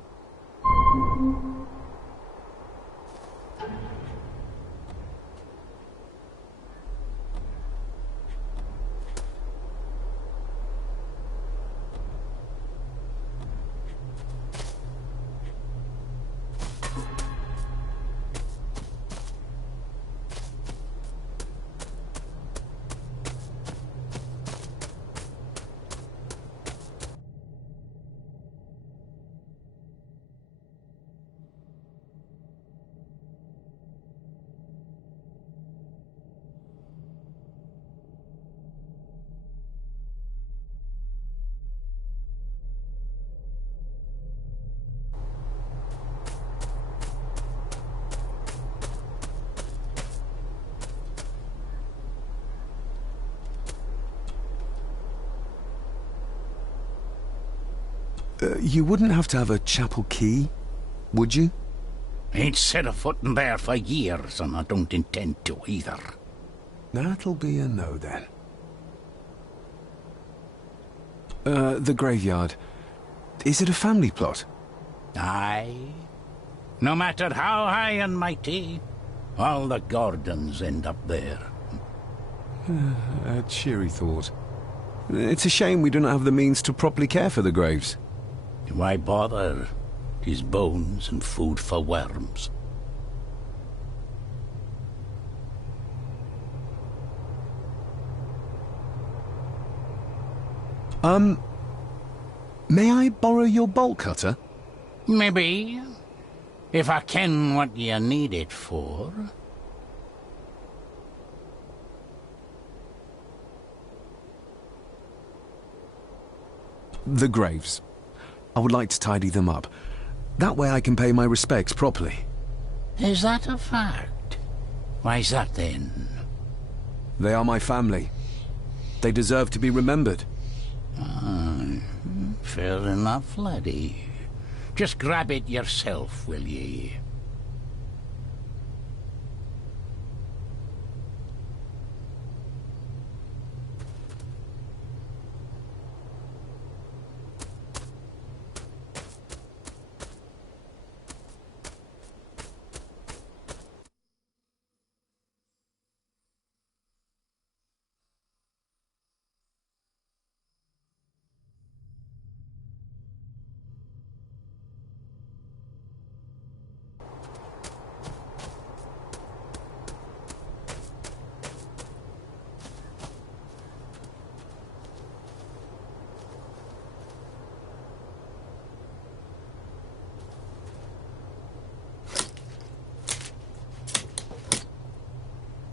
You wouldn't have to have a chapel key, would you? Ain't set a foot in there for years, and I don't intend to either. That'll be a no, then. The graveyard. Is it a family plot? Aye. No matter how high and mighty, all the Gordons end up there. A cheery thought. It's a shame we don't have the means to properly care for the graves. Why bother? 'Tis bones and food for worms. May I borrow your bolt cutter? Maybe. If I ken what you need it for. The graves. I would like to tidy them up. That way I can pay my respects properly. Is that a fact? Why's that then? They are my family. They deserve to be remembered. Fair enough, laddie. Just grab it yourself, will ye?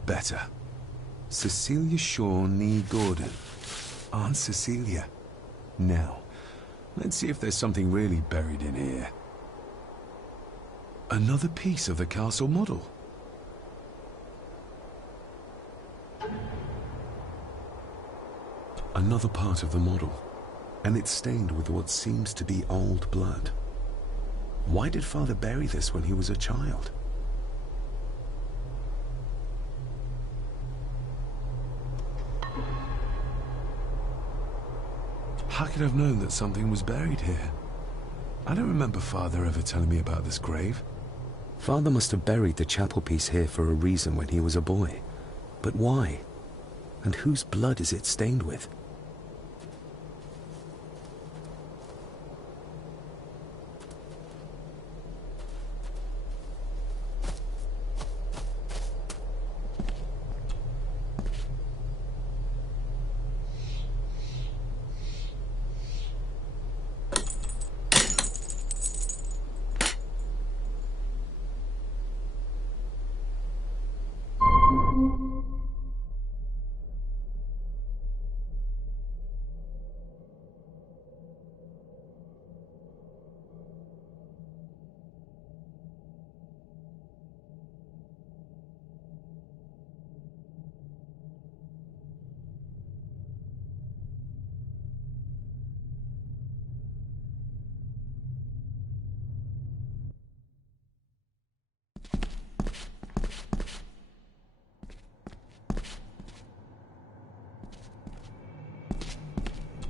Better. Cecilia Shaw nee Gordon. Aunt Cecilia. Now, let's see if there's something really buried in here. Another piece of the castle model. Another part of the model. And it's stained with what seems to be old blood. Why did Father bury this when he was a child? How could I have known that something was buried here? I don't remember Father ever telling me about this grave. Father must have buried the chapel piece here for a reason when he was a boy. But why? And whose blood is it stained with?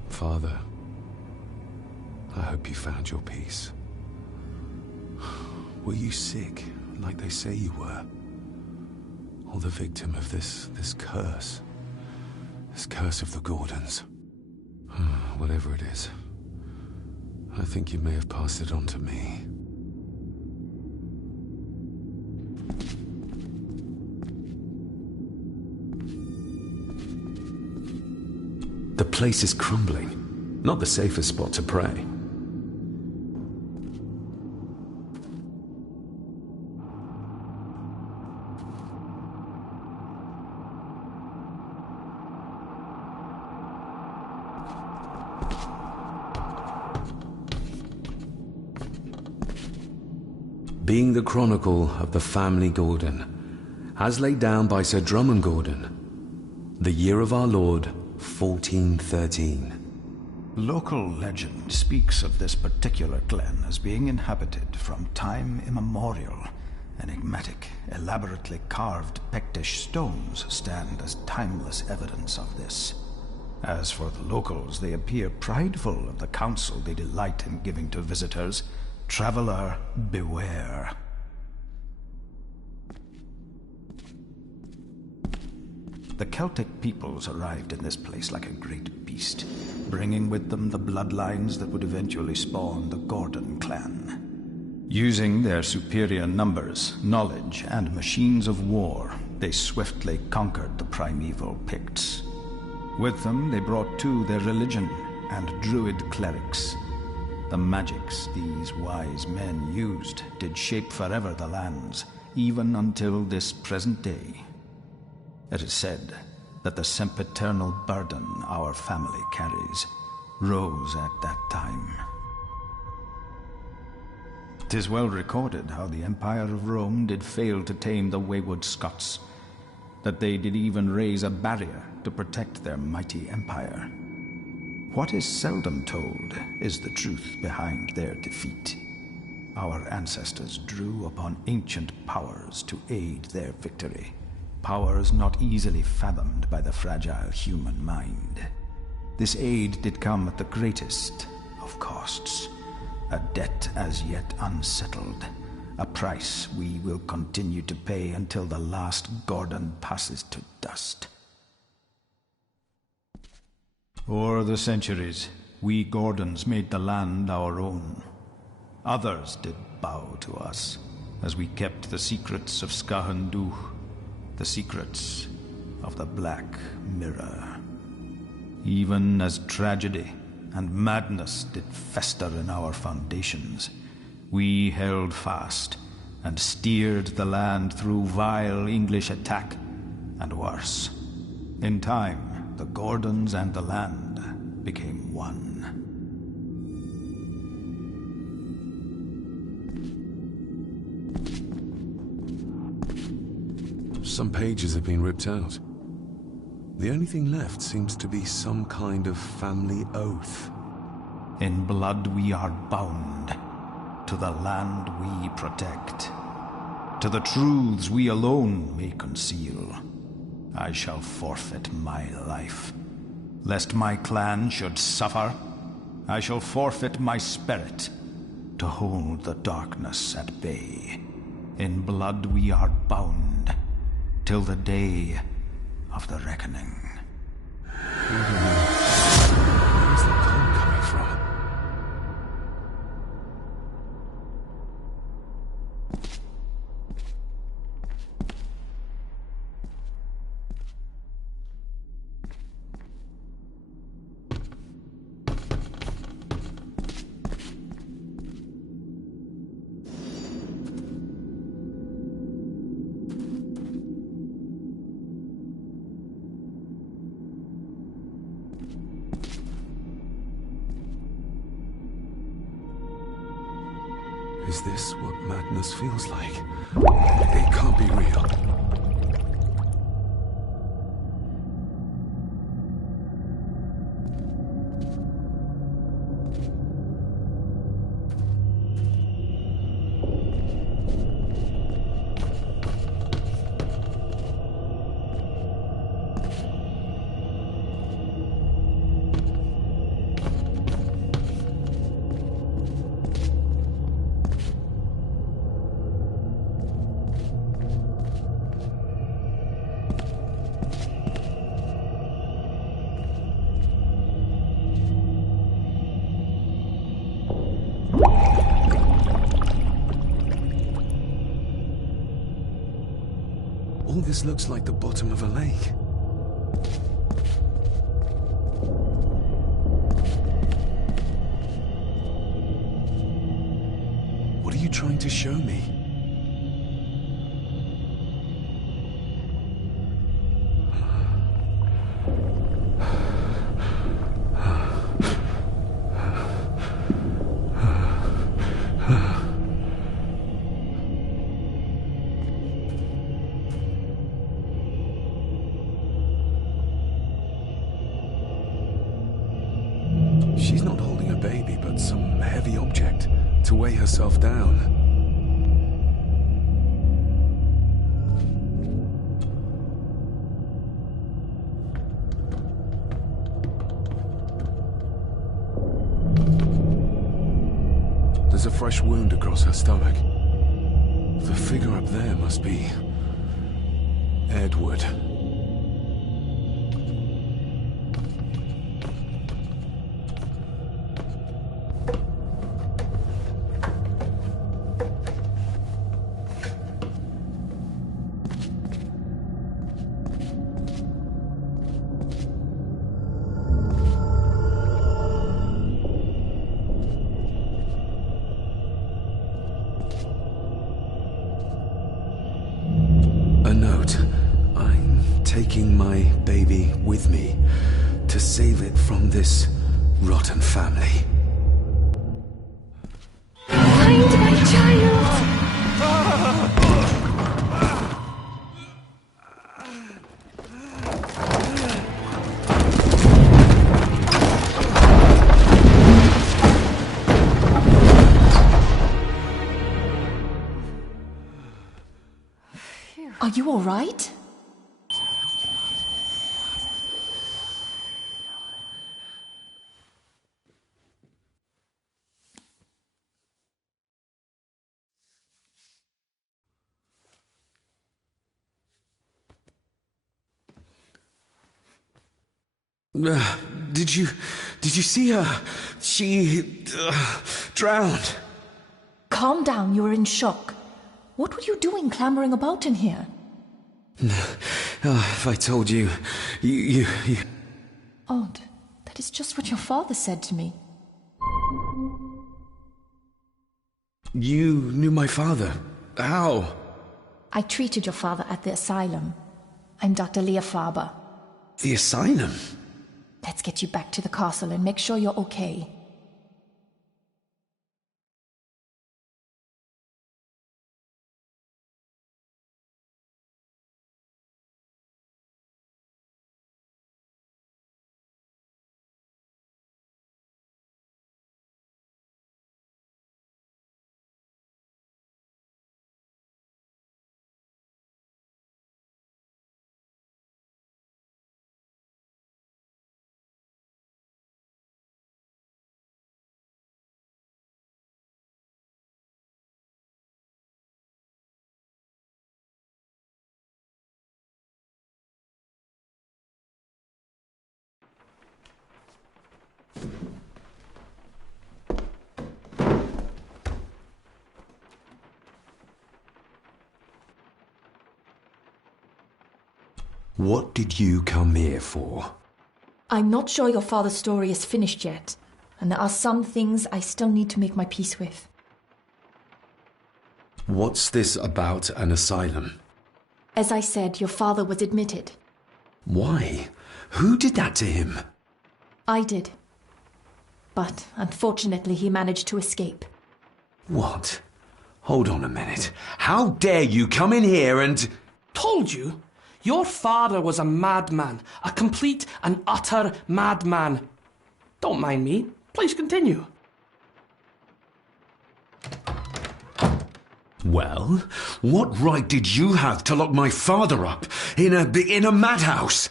Father, I hope you found your peace. Were you sick, like they say you were? Or the victim of this curse? This curse of the Gordons? Whatever it is, I think you may have passed it on to me. The place is crumbling. Not the safest spot to pray. Being the chronicle of the family Gordon, as laid down by Sir Drummond Gordon, the year of our Lord 1413. Local legend speaks of this particular glen as being inhabited from time immemorial. Enigmatic, elaborately carved Pictish stones stand as timeless evidence of this. As for the locals, they appear prideful of the counsel they delight in giving to visitors. Traveler, beware. The Celtic peoples arrived in this place like a great beast, bringing with them the bloodlines that would eventually spawn the Gordon clan. Using their superior numbers, knowledge, and machines of war, they swiftly conquered the primeval Picts. With them, they brought too their religion and druid clerics. The magics these wise men used did shape forever the lands, even until this present day. It is said that the sempiternal burden our family carries rose at that time. 'Tis well recorded how the Empire of Rome did fail to tame the wayward Scots, that they did even raise a barrier to protect their mighty empire. What is seldom told is the truth behind their defeat. Our ancestors drew upon ancient powers to aid their victory, powers not easily fathomed by the fragile human mind. This aid did come at the greatest of costs, a debt as yet unsettled, a price we will continue to pay until the last Gordon passes to dust. O'er the centuries, we Gordons made the land our own. Others did bow to us, as we kept the secrets of Skahanduch, the secrets of the Black Mirror. Even as tragedy and madness did fester in our foundations, we held fast and steered the land through vile English attack and worse. In time, the Gordons and the land became one. Some pages have been ripped out. The only thing left seems to be some kind of family oath. In blood we are bound to the land we protect, to the truths we alone may conceal. I shall forfeit my life. Lest my clan should suffer, I shall forfeit my spirit to hold the darkness at bay. In blood we are bound till the day of the reckoning. Where's the cold coming from? Is this what madness feels like? It can't be real. All this looks like the bottom of a lake. What are you trying to show me? She's not holding a baby, but some heavy object to weigh herself down. There's a fresh wound across her stomach. The figure up there must be Edward. A note. I'm taking my baby with me to save it from this rotten family. Find my child! all right? Did you see her? She drowned. Calm down, you're in shock. What were you doing clambering about in here? If I told you, you... Odd. That is just what your father said to me. You knew my father. How? I treated your father at the asylum. I'm Dr. Leah Faber. The asylum? Let's get you back to the castle and make sure you're okay. What did you come here for? I'm not sure your father's story is finished yet, and there are some things I still need to make my peace with. What's this about an asylum? As I said, your father was admitted. Why? Who did that to him? I did. But unfortunately, he managed to escape. What? Hold on a minute. How dare you come in here and... Told you? Your father was a madman. A complete and utter madman. Don't mind me. Please continue. Well, what right did you have to lock my father up in a madhouse?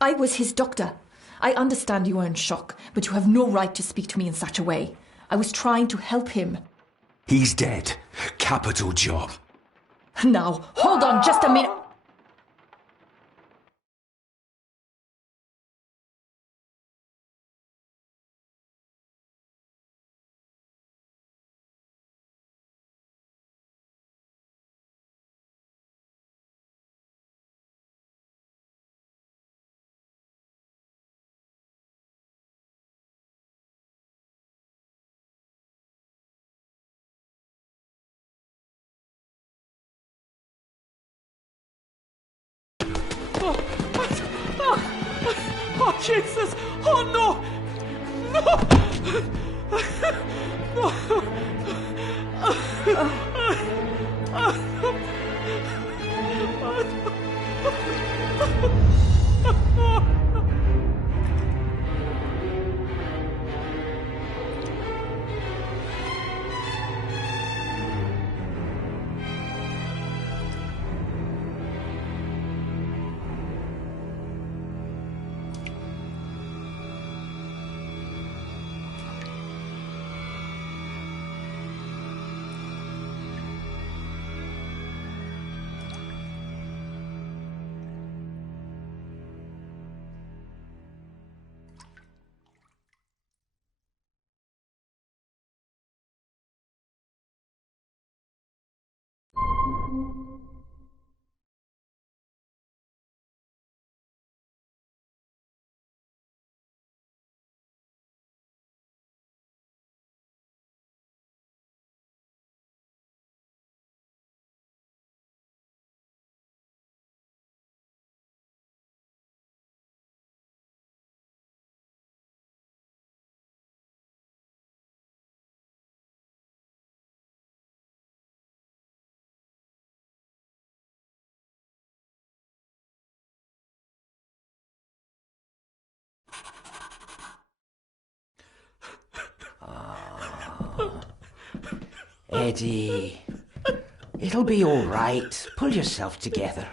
I was his doctor. I understand you are in shock, but you have no right to speak to me in such a way. I was trying to help him. He's dead. Capital job. Now, hold on just a minute. Oh, Jesus! Oh, no! Eddie, It'll be all right. Pull yourself together.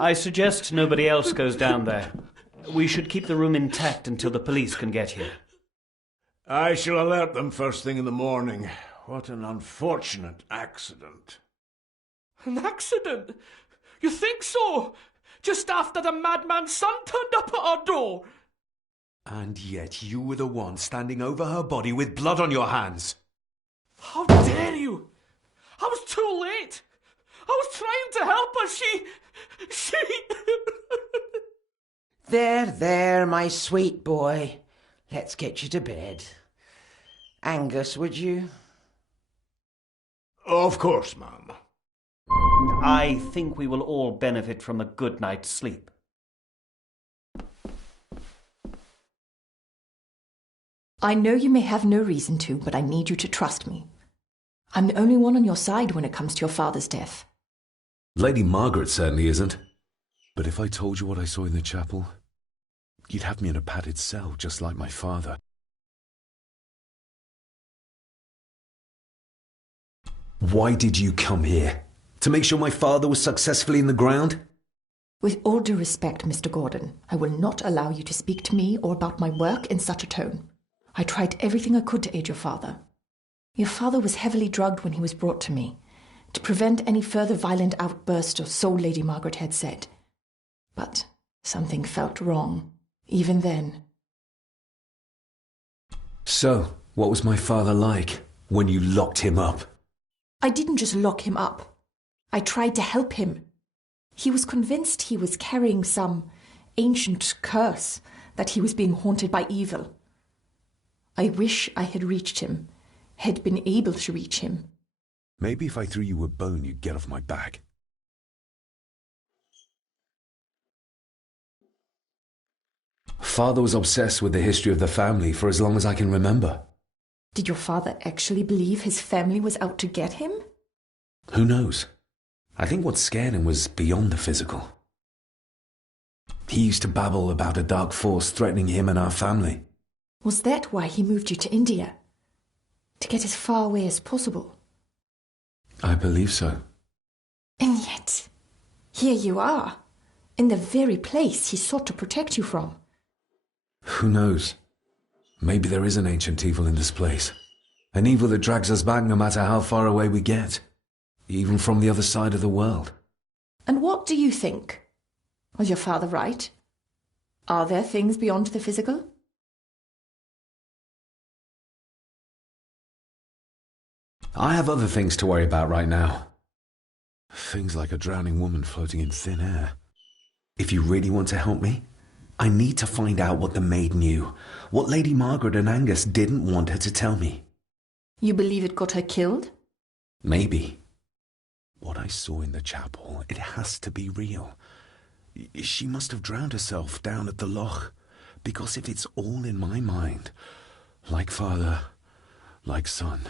I suggest nobody else goes down there. We should keep the room intact until the police can get here. I shall alert them first thing in the morning. What an unfortunate accident. An accident? You think so? Just after the madman's son turned up at our door? And yet you were the one standing over her body with blood on your hands. How dare you! I was too late! I was trying to help her, she... There, my sweet boy. Let's get you to bed. Angus, would you? Of course, ma'am. I think we will all benefit from a good night's sleep. I know you may have no reason to, but I need you to trust me. I'm the only one on your side when it comes to your father's death. Lady Margaret certainly isn't. But if I told you what I saw in the chapel, you'd have me in a padded cell, just like my father. Why did you come here? To make sure my father was successfully in the ground? With all due respect, Mr. Gordon, I will not allow you to speak to me or about my work in such a tone. I tried everything I could to aid your father. Your father was heavily drugged when he was brought to me, to prevent any further violent outburst, or so Lady Margaret had said. But something felt wrong, even then. So, what was my father like when you locked him up? I didn't just lock him up. I tried to help him. He was convinced he was carrying some ancient curse, that he was being haunted by evil. I wish I had reached him, had been able to reach him. Maybe if I threw you a bone, you'd get off my back. Father was obsessed with the history of the family for as long as I can remember. Did your father actually believe his family was out to get him? Who knows? I think what scared him was beyond the physical. He used to babble about a dark force threatening him and our family. Was that why he moved you to India? To get as far away as possible? I believe so. And yet, here you are, in the very place he sought to protect you from. Who knows? Maybe there is an ancient evil in this place. An evil that drags us back no matter how far away we get. Even from the other side of the world. And what do you think? Was your father right? Are there things beyond the physical? I have other things to worry about right now. Things like a drowning woman floating in thin air. If you really want to help me, I need to find out what the maid knew. What Lady Margaret and Angus didn't want her to tell me. You believe it got her killed? Maybe. What I saw in the chapel, it has to be real. She must have drowned herself down at the loch. Because if it's all in my mind, like father, like son...